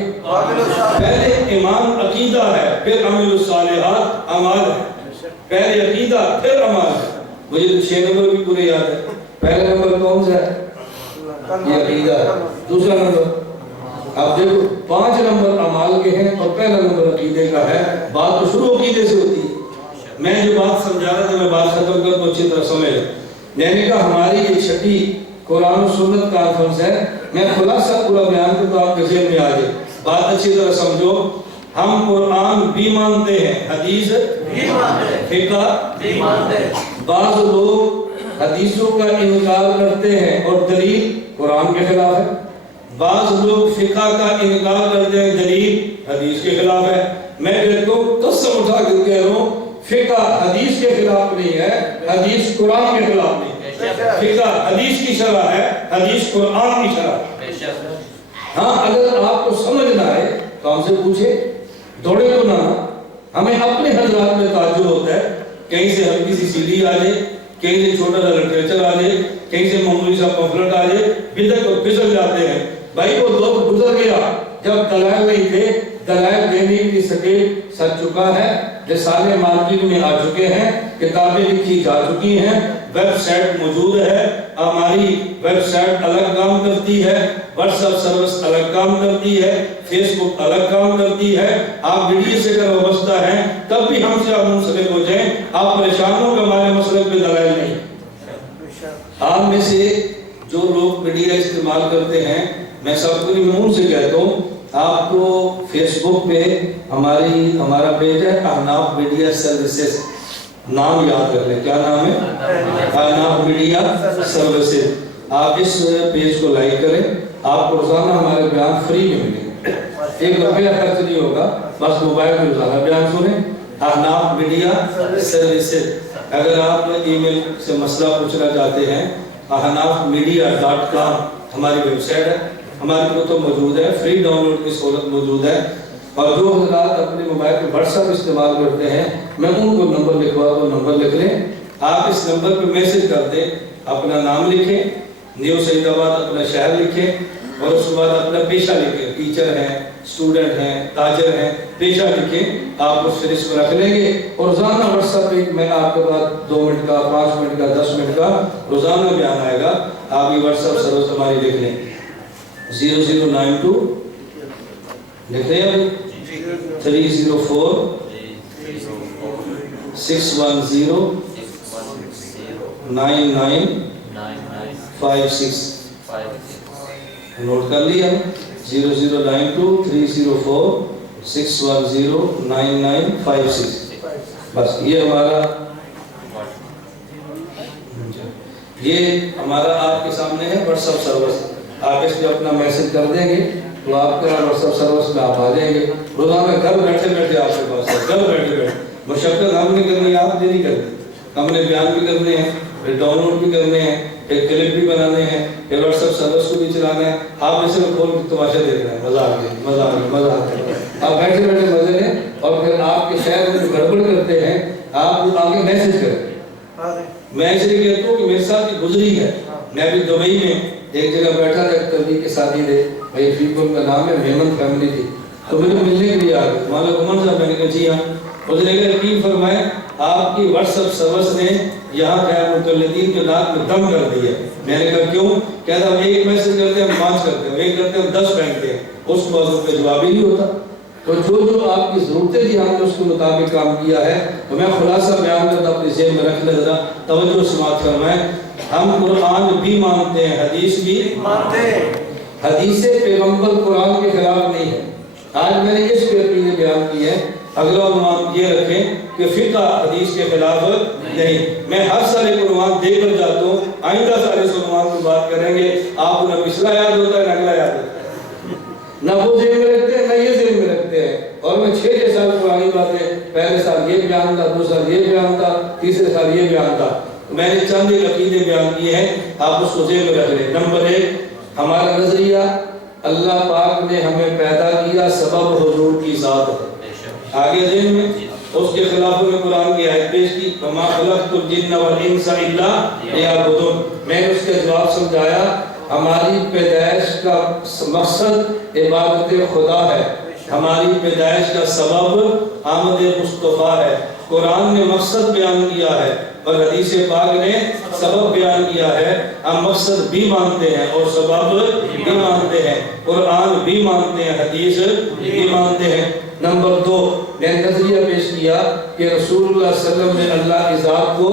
پہلے ایمان عقیدہ ہے، پھر عمل الصالحات عمال ہے، پہلے عقیدہ پھر عمال ہے۔ مجھے تو 6 نمبر بھی پورے یاد ہے۔ پہلا نمبر کون سا ہے؟ یہ عقیدہ ہے۔ دوسرا نمبر آپ دیکھو 5 نمبر عمال کے ہیں اور پہلا نمبر عقیدے کا ہے۔ بات تو شروع عقیدے سے ہوتی ہے۔ میں جو بات سمجھا رہا تھا میں بات ختم کر تو اچھی طرح سمجھ لیں۔ میں نے کہا ہماری یہ 6 قرآن و سنت کانفرنس ہے، میں خلاصہ پورا بیان کرتا ہوں آپ کے ذہن میں آ جائے، بات اچھی طرح سمجھو۔ ہم قرآن بھی مانتے ہیں، حدیث بھی مانتے ہیں، فقہ بھی مانتے ہیں۔ بعض لوگ حدیثوں کا انکار کرتے ہیں اور دلیل قرآن کے خلاف ہے، بعض لوگ فقہ کا انکار کرتے ہیں، دلیل حدیث کے خلاف ہے۔ میں کہتا ہوں قسم اٹھا کر کہہ رہا ہوں فقہ حدیث کے خلاف نہیں ہے، حدیث قرآن کے خلاف نہیں ہے۔ فقہ حدیث کی شرح ہے، حدیث قرآن کی شرح ہے۔ ہاں اگر آپ کو سمجھنا ہے تو ہم سے پوچھے، دوڑے تو نہ، ہمیں اپنے حضرات میں تعجب ہوتا ہے، کہیں سے ہلکی سی سیڑھی آ جائے، کہیں سے چھوٹا سا لٹریچر آ جائے، کہیں سے معمولی سا پمفلٹ آ جائے، بدعت کو پھسل جاتے ہیں۔ بھائی وہ دور گزر گیا جب دلائل نہیں تھے، دلائل دینے کی سکیل سج چکا ہے، رسالے مارکیٹ میں آ چکے ہیں، کتابیں لکھی جا چکی ہیں، ویب سائٹ موجود ہے، ہماری ویب سائٹ الگ کام کرتی ہے، واٹس ایپ سروس الگ کام کرتی ہے، فیس بک الگ کام کرتی ہے۔ آپ میڈیا سے اگر وابستہ ہیں تب بھی ہم سے آپ منسلک ہو جائیں، آپ پریشان ہو کہ ہمارے مسلک پہ دلائل نہیں۔ آپ میں سے جو لوگ میڈیا استعمال کرتے ہیں، میں سب کو منہ سے کہتا ہوں، آپ کو فیس بک پہ ہمارا پیج ہے احناف میڈیا سروسز، نام یاد کر لیں، کیا نام ہے؟ احناف میڈیا سروسز۔ آپ اس پیج کو لائک کریں، آپ کو روزانہ ہمارے بیان فری میں ملیں گے، 1 روپیہ خرچ نہیں ہوگا، بس موبائل میں روزانہ بیان سنیں۔ احناف میڈیا سروسز اگر آپ ای میل سے مسئلہ پوچھنا چاہتے ہیں ahnafmedia.com ہماری ویب سائٹ ہے، ہماری کتب موجود ہے، فری ڈاؤن لوڈ کی سہولت موجود ہے۔ اور جو حضرات اپنے موبائل پہ واٹس ایپ استعمال کرتے ہیں، میں ان کو نمبر لکھوا دو، نمبر لکھ لیں، آپ اس نمبر پہ میسج کر دیں، اپنا نام لکھیں، نیو سعید آباد اپنا شہر لکھیں، اور اس کے بعد اپنا پیشہ لکھیں، ٹیچر ہیں، اسٹوڈنٹ ہیں، تاجر ہیں، پیشہ لکھیں، آپ اس فہرست میں رکھ لیں گے، اور روزانہ واٹس ایپ پہ میں آپ کے پاس 2 منٹ کا، 5 منٹ کا، 10 منٹ کا روزانہ بیان آئے گا۔ آپ یہ واٹس ایپ سروس ہماری لکھ لیں 0092 لکھ لیں ابھی 304 610 9956 نوٹ کر لیا 0092 304 610 9956۔ بس یہ ہمارا آپ کے سامنے ہے واٹس ایپ سروس۔ آپ اس پہ اپنا میسج کر دیں گے تو آپ کا واٹس ایپ سروس میں آپ آ جائیں گے، روزانہ گھر بیٹھے بیٹھے آپ کے پاس ہے، گھر بیٹھے بیٹھے مشقت ہم نے کرنی ہے، آپ نہیں کرتے، ہم نے بیان بھی کرنے ہیں، پھر ڈاؤن لوڈ بھی کرنے ہیں، ایک کلپ بھی بنانے ہیں، پھر واٹس ایپ سروس کو بھی چلانا ہے۔ آپ اسے میں کھول کے تماشا دیکھ رہے ہیں، مزہ آ گیا، مزہ آ گیا، مزہ آ گیا۔ آپ بیٹھے بیٹھے مزے لیں، اور پھر آپ کے شہر میں گڑبڑ کرتے ہیں آپ آگے میسج کریں۔ میں اس لیے کہتا ہوں کہ میرے ساتھ یہ گزری ہے، میں بھی دبئی میں ایک جگہ بیٹھا تھا، ایک تبلیغ کے ساتھی تھے، بھائی فیکن کا نام ہے، میمن فیملی تھی، تو مجھے ملنے کے لیے آ گئے، مولانا عمر صاحب، میں نے کہا جی ہاں، اس نے کہا یقین فرمائے آپ کی واٹس ایپ سروس نے یہاں غیر مقلدین کے ناک میں دم کر دیا۔ میں نے کہا کیوں؟ کہتا ہم ایک میسج کرتے ہیں، ہم 5 کرتے ہیں، ایک کرتے ہیں، ہم 10 پھینکتے ہیں، اس موضوع پہ جواب ہی نہیں ہوتا۔ تو جو آپ کی ضرورتیں تھی ہم نے اس کے مطابق کام کیا ہے۔ تو میں خلاصہ بیان کرتا اپنی ذہن میں رکھ لے، ذرا توجہ سماعت فرمائیں۔ ہم قرآن بھی مانتے ہیں، حدیث بھی مانتے ہیں، حدیث پیغمبر قرآن کے خلاف نہیں ہے۔ آج میں نے اس پہ اپنے بیان کی ہے، اگلا عنوان یہ رکھیں کہ فقہ حدیث کے خلاف نہیں۔ میں ہر سال ایک عنوان دے کر جاتا ہوں، آئندہ سال اس عنوان کی بات کریں گے، آپ کو نہ پچھلا یاد ہوتا ہے نہ اگلا یاد ہوتا ہے، نہ وہ ذہن میں رکھتے ہیں نہ یہ ذہن میں رکھتے ہیں۔ اور میں 6 سال پرانی باتیں، پہلے سال یہ بیان تھا، دوسرے سال یہ بیان تھا، تیسرے سال یہ بیان تھا، میں نے چند ایک عقیدے بیان کیے ہیں، آپ اس کو ذہن میں رکھ لیں۔ نمبر 1، ہمارا نظریہ اللہ پاک نے ہمیں پیدا کیا سبب حضور کی ذات ہے، آگے ذہن میں۔ اس کے خلاف میں قرآن کی آیت پیش کی، وَمَا خَلَقْتُ الْجِنَّ وَالْإِنسَ إِلَّا لِيَعْبُدُونِ۔ میں نے اس کے جواب سمجھایا، ہماری پیدائش کا مقصد عبادت خدا ہے، ہماری پیدائش کا سبب آمد مصطفیٰ ہے۔ قرآن نے مقصد بیان کیا ہے اور حدیث پاک نے سبب بیان کیا ہے۔ ہم مقصد بھی مانتے ہیں اور سبب بھی مانتے ہیں، قرآن بھی مانتے ہیں، حدیث بھی مانتے ہیں۔ نمبر 2، میں نے نظریہ پیش کیا کہ رسول اللہ صلی اللہ علیہ وسلم نے اللہ کی ذات کو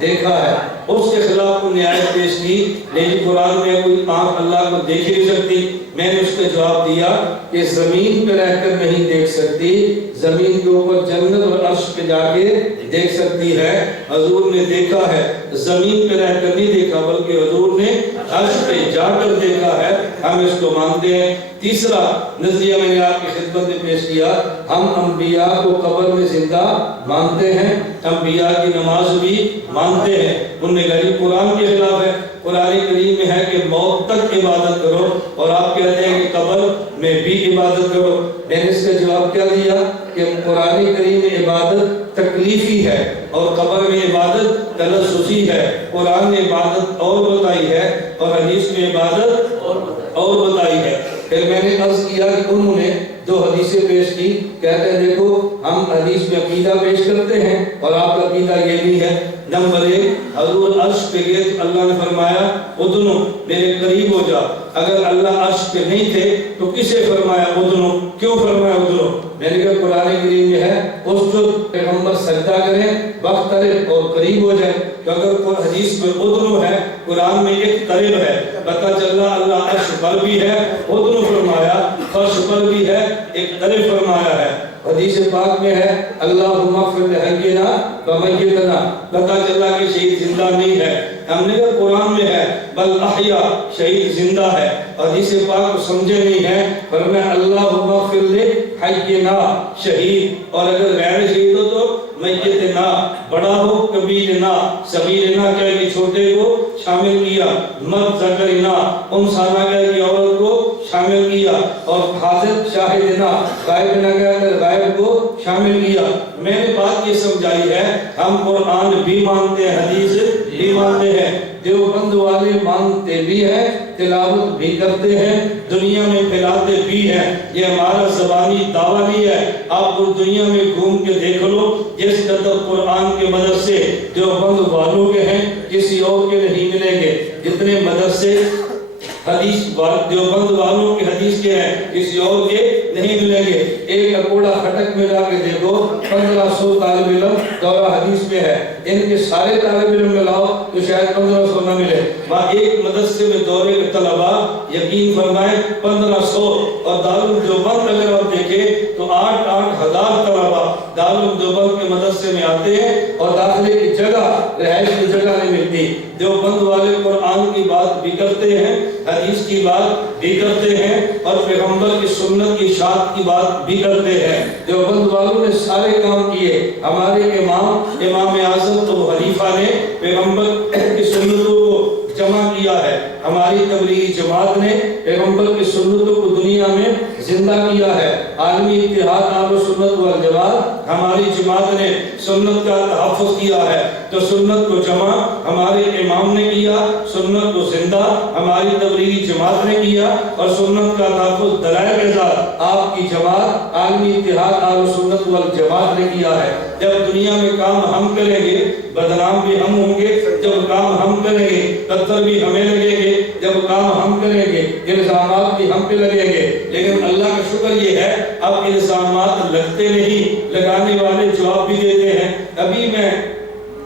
دیکھا ہے، اس کے خلاف کو آیت پیش کی، لیکن قرآن میں کوئی آنکھ اللہ کو دیکھ نہیں سکتی۔ میں نے اس کا جواب دیا کہ زمین پہ رہ کر نہیں دیکھ سکتی، زمین کے اوپر جنت اور عرش پہ جا کے دیکھ سکتی ہے۔ حضور نے دیکھا ہے، زمین پہ رہ کر نہیں دیکھا بلکہ حضور نے عرش پہ جا کر دیکھا ہے، ہم اس کو مانتے ہیں۔ تیسرا نظریہ میں نے آپ کی خدمت میں پیش کیا، ہم انبیاء کو قبر میں زندہ مانتے ہیں، انبیاء کی نماز بھی مانتے ہیں۔ انہوں نے کہا قرآن کے خلاف ہے، قرآن کریم میں ہے کہ موت تک عبادت کرو، اور آپ کہتے ہیں کہ قبر میں بھی عبادت کرو۔ میں نے اس کا جواب کیا دیا کہ قرآن کریم میں عبادت تکلیفی ہے اور قبر میں عبادت تلذذی ہے۔ قرآن نے عبادت اور بتائی ہے اور حدیث میں عبادت اور بتائی ہے۔ پھر میں نے عرض کیا کہ انہوں نے جو حدیثیں پیش کی، کہتے ہیں دیکھو ہم حدیث میں عقیدہ پیش کرتے ہیں اور آپ کا عقیدہ یہ بھی ہے۔ نمبر 1، حضور عرش پہ گئے تو اللہ نے فرمایا ادنو، میرے قریب ہو جا۔ اگر اللہ عرش پہ نہیں تھے تو کسے فرمایا ادنو؟ کیوں فرمایا ادنو؟ میں نے کہا قرآن کریم میں ہے اس جو پیغمبر سجدہ کریں وقترب اور قریب ہو جائے، تو اگر کوئی حدیث میں ادنو ہے، قرآن میں ایک قریب ہے، پتہ چلا اللہ عرش پر بھی ہے، ادنو فرمایا، فرش پر بھی ہے، ایک قریب فرمایا ہے۔ حدیث پاک میں ہے اللہم اغفر لحینا ومیتنا، پتہ چلا کہ شہید زندہ نہیں ہے۔ ہم نے کہا قرآن میں ہے بل احیا، شہید زندہ ہے، حدیث پاک کو سمجھے نہیں ہے، فرمایا اللہم اغفر لحینا، شہید، اور اگر غیر شہید ہو تو میتنا، بڑا ہو کبیرنا صغیرنا کہہ کے چھوٹے کو شامل کیا، مرد ذکرنا انثانا کہہ کے عورت کو شامل کیا، اور حاضر شاہدنا غائبنا کہہ کر غائب کو شامل کیا۔ میں نے بات یہ سمجھائی ہے، ہم قرآن بھی مانتے ہیں، حدیث بھی مانتے ہیں، دیوبند والے مانتے بھی ہیں، تلاوت بھی کرتے ہیں، دنیا میں پھیلاتے بھی ہیں۔ یہ ہمارا زبانی دعویٰ نہیں ہے، آپ کو دنیا میں گھوم کے دیکھ لو، جس قدر قرآن کے مدرسے دیوبند والوں کے ہیں کسی اور کے نہیں ملیں گے، جتنے مدرسے حدیث دیوبند والوں کے حدیث کے ہیں کسی اور کے نہیں ملیں گے۔ ایک اکوڑا خٹک میں جا کے دیکھو 1500 طالب علم دورہ حدیث میں ہے، ان کے سارے طالب علم ملاؤ تو شاید 1500 نہ ملے۔ وہاں ایک مدرسے میں دورے کے طلباء یقین فرمائیں 1500، اور دارالعلوم دیوبند اگر آپ دیکھیں تو 8,000 طلباء دارالعلوم دیوبند کے مدرسے میں آتے ہیں، اور داخلے کی جگہ رہائش کی جگہ نہیں ملتی۔ دیوبند والے قرآن کی بات بھی کرتے ہیں، حدیث کی بات بھی کرتے ہیں، اور پیغمبر کی سنت کی اشاعت کی بات بھی کرتے ہیں۔ دیوبند والوں نے سارے کام کیے۔ ہمارے امام اعظم ابو حنیفہ نے پیغمبر کی سنتوں کو جمع کیا ہے، ہماری تبلیغی جماعت نے پیغمبر کی سنتوں کو دنیا میں زندہ کیا ہے۔ عالمی اتحاد اہل سنت والجماعت ہماری جماعت نے سنت کا تحفظ کیا ہے، تو سنت کو جمع ہمارے امام نے کیا، سنت کو زندہ ہماری تبلیغی جماعت نے کیا، اور سنت کا تحفظ دلائل کے ساتھ آپ کی جماعت عالمی اتحاد اہل سنت والجماعت نے کیا ہے۔ جب دنیا میں کام ہم کریں گے بدنام بھی ہم ہوں گے، جب کام ہم کریں گے پتھر بھی ہمیں لگیں گے، جب کام ہم کریں گے الزامات بھی ہم پہ لگیں گے۔ لیکن اللہ کا شکر یہ ہے اب الزامات لگتے نہیں، لگانے والے جواب بھی دیتے ہیں۔ ابھی میں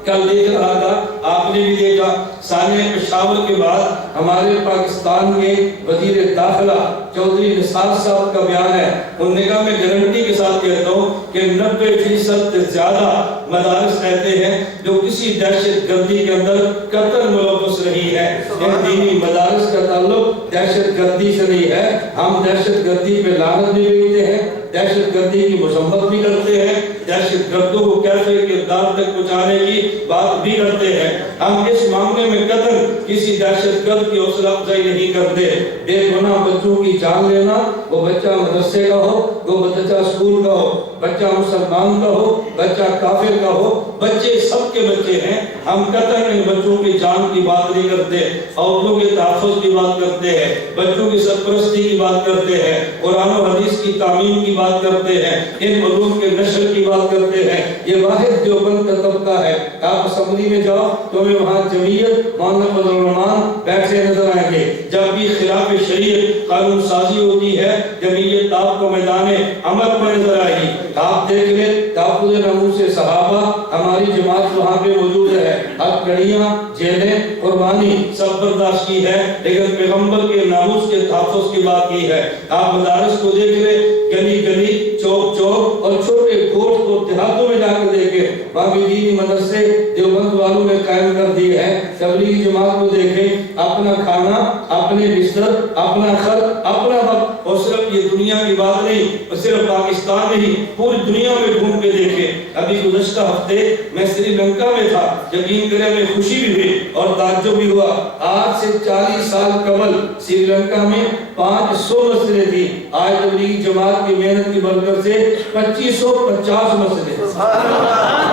کل دیکھ رہا تھا، آپ نے بھی دیکھا، سانحہ پشاور کے بعد ہمارے پاکستان کے وزیر داخلہ چودھری نثار صاحب کا بیان ہے، انہوں نے کہا میں گارنٹی کے ساتھ کہتا ہوں کہ 90% سے زیادہ مدارس ایسے ہیں جو کسی دہشت گردی کے اندر قطر ملوث رہی ہے۔ ان دینی مدارس کا تعلق دہشت گردی سے نہیں ہے۔ ہم دہشت گردی پہ لعنت بھی بھیجتے ہیں، دہشت گردی کی مذمت بھی کرتے ہیں، دہشت گردوں کو کیسے کردار تک پہنچانے کی بات بھی کرتے ہیں۔ ہم اس معاملے میں قطر کسی دہشت گرد کی حوصلہ افزائی نہیں کرتے۔ بے گناہ بچوں کی جان لینا، وہ بچہ مدرسے کا ہو، وہ بچہ اسکول کا ہو، بچہ مسلمان کا ہو، بچہ کافر کا ہو، بچے سب کے بچے ہیں۔ ہم قطر ان بچوں کی جان کی بات نہیں کرتے، عورتوں کے تحفظ کی بات کرتے ہیں، بچوں کی سرپرستی کی بات کرتے ہیں، قرآن و حدیث کی تعمیم کی بات کرتے ہیں، ان علوم کے نشر کی بات کرتے ہیں۔ یہ واحد دیوبند کا طبقہ ہے۔ آپ اسمبلی میں جاؤ تو ہمیں وہاں جمعیت مولانا فضل الرحمان بیٹھے نظر آئیں گے۔ جب بھی خلاف شریعت قانون سازی ہوتی ہے جمعیت آپ کو میدان عمل میں نظر آئے گی۔ آپ دیکھ لیں تحفظ ناموس صحابہ ہماری جماعت وہاں پہ موجود ہے، اب کڑیاں جیلیں قربانی سب برداشت کی ہے، لیکن پیغمبر کے ناموس کے تحفظ کی بات کی ہے۔ آپ مدارس کو دیکھ لیں، گلی گلی چوک چوک اور چھوٹے کوٹ اور دیہاتوں میں جا کر دیکھیں، وہاں بھی دینی مدرسے دیوبند والوں نے قائم کر دیے ہیں۔ تبلیغی جماعت کو دیکھیں، اپنا کھانا، اپنے بستر، اپنا خرچ، اپنا وقت، اور صرف یہ دنیا کی بات نہیں، اور صرف پاکستان نہیں پوری دنیا میں گھوم کے دیکھیں۔ ابھی گزشتہ ہفتے میں سری لنکا میں تھا، یقین کریں میں خوشی بھی ہوئی اور تعجب بھی ہوا۔ آج سے 40 سال قبل سری لنکا میں 500 مسجدیں تھی، آج تبلیغی جماعت کی محنت کی برکت سے 2550 مسجدیں۔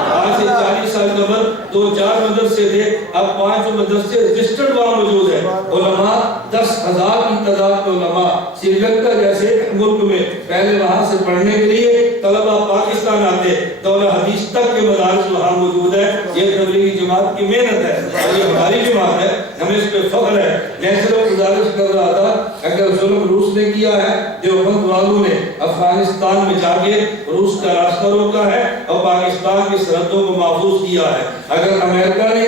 آج سے 40 سال قبل 2-4 مدرسے تھے، اب 5 مدرسے رجسٹرڈ وہاں موجود ہیں۔ علماء 10,000 کی تعداد کے علماء سری لنکا جیسے ملک میں پہلے وہاں سے پڑھنے کے لیے طلبہ پاکستان آتے، دورہ حدیث تک کے مدارس وہاں موجود ہے۔ یہ تبلیغی جماعت کی محنت ہے اور یہ ہماری جماعت ہے، ہمیں اس پہ فخر ہے۔ میں صرف گزارش کر رہا تھا، اگر ظلم روس نے کیا ہے، دیوبند والوں نے افغانستان میں جا کے روس کا راستہ روکا ہے اور پاکستان کی سرحدوں کو محفوظ کیا ہے۔ اگر امریکہ نے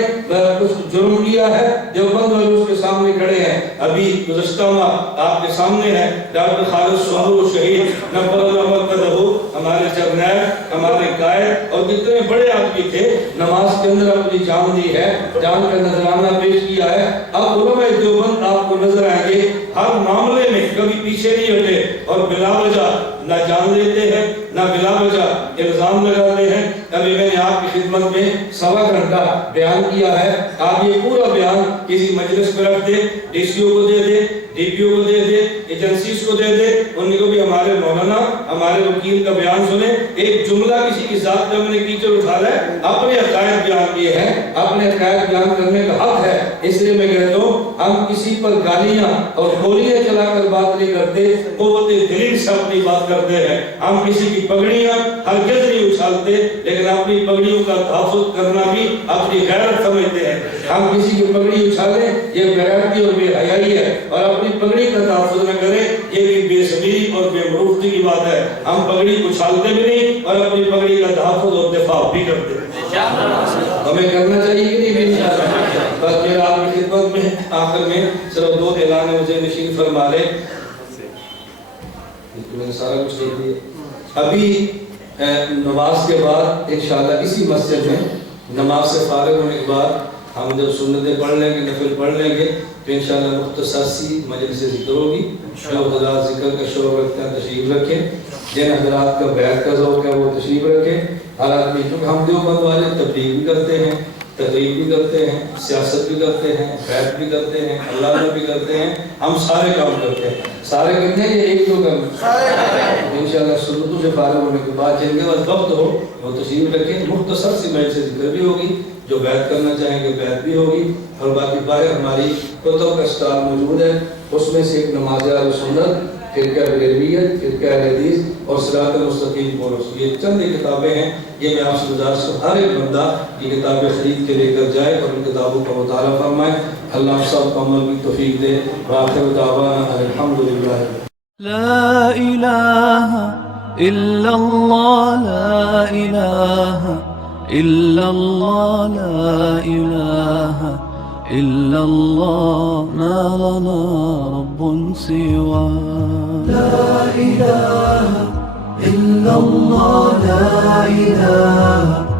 کچھ جرم کیا ہے، دیوبند والے اس کے سامنے کھڑے ہیں۔ ابھی گزشتہ ماہ آپ کے سامنے ہے ڈاکٹر خالد سہرو شہید نبر اللہ مرکزہ، ہمارے جرنیل، ہمارے قائد اور کتنے بڑے آدمی تھے، نماز کے اندر اپنی جان دی ہے، جان کا نذرانہ پیش کیا ہے۔ اب علماء دیوبند آپ کو نظر آئیں گے، ہر معاملے میں کبھی پیچھے نہیں ہٹے اور بلا وجہ نہ جان لیتے ہیں نہ بلا وجہ الزام لگاتے ہیں۔ ابھی میں نے آپ کی خدمت میں 1.25 گھنٹہ بیان کیا ہے. آپ یہ پورا بیان کسی مجلس میں رکھ دے، ڈی سی او کو دے دے، ڈی پی او کو دے دے، ایجنسیز کو دے دے، ان کو بھی ہمارے مولانا ہمارے وکیل کا بیان سنے. ایک جملہ کسی کی ذات پہ ہم نے کیچڑ اٹھا ہے، اپنے عقائد بیان کیے ہیں، اپنے عقائد بیان کرنے کا حق ہے. اس لیے میں کہتا ہوں ہم کسی پر گالیاں اور گولیاں چلا کر بات نہیں کرتے، قوت دلیل سے اپنی بات کرتے ہیں. ہم کسی کی پگڑیاں ہرگز نہیں اچھالتے، لیکن اپنی پگڑیوں کا تحفظ کرنا بھی اپنی غیرت سمجھتے ہیں. ہم کسی کی پگڑی اچھالیں یہ غیرتی اور بے حیائی ہے، اور اپنی پگڑی کا تحفظ نہ کریں یہ بھی بے ضمیری اور بے مروتی کی بات ہے. ہم پگڑی اچھالتے بھی نہیں اور اپنی پگڑی کا تحفظ اور دفاع بھی کرتے ہیں. ہمیں کرنا چاہیے کہ نہیں؟ بس میرا آپ کی خدمت میں آخر میں صرف 2 اعلان مجھے نشین فرما لے. میں نے سارا کچھ دیکھ دیا. ابھی نماز کے بعد انشاءاللہ اسی مسجد میں نماز سے فارغ ہونے کے بعد ہم جب سنتیں پڑھ لیں گے، نفل پڑھ لیں گے، تو انشاءاللہ مختصر سی مجلس ذکر ہوگی. جو حضرات ذکر کا شوق رکھتے ہیں تشریف رکھیں، جن حضرات کا بیعت کا ذوق ہے وہ تشریف رکھیں. حالات میں کیونکہ ہم دیوبند والے تبلیغ بھی کرتے ہیں، تقریب بھی کرتے ہیں، سیاست بھی کرتے ہیں، بیعت بھی کرتے ہیں، اللہ میں بھی کرتے ہیں، ہم سارے کام کرتے ہیں. سارے کرتے ہیں یہ 1-2 کام انشاءاللہ سنتوں سے فارغ ہونے کے بعد جن کے پاس وقت ہو وہ تشریف رکھیں. مختصر سی مجلس ذکر بھی ہوگی، جو بیعت کرنا چاہیں گے بیعت بھی ہوگی، اور باقی باہر ہماری کتب کا اسٹال موجود ہے. اس میں سے ایک نماز اہل سنت، فرقہ بریلویت، فرقہ اہل حدیث اور صراط المستقیم کورس، یہ چند کتابیں ہیں. یہ میں آپ سے گزارش کروں ہر ایک بندہ یہ کتابیں خرید کے لے کر جائے اور ان کتابوں کا مطالعہ فرمائے. اللہ سب کو عمل کی توفیق دے. وآخر دعوانا الحمدللہ. لا إله إلا الله، لا إله إلا الله، لا إله إلا الله، ما لنا رب سواه. لا إله إلا الله، لا إله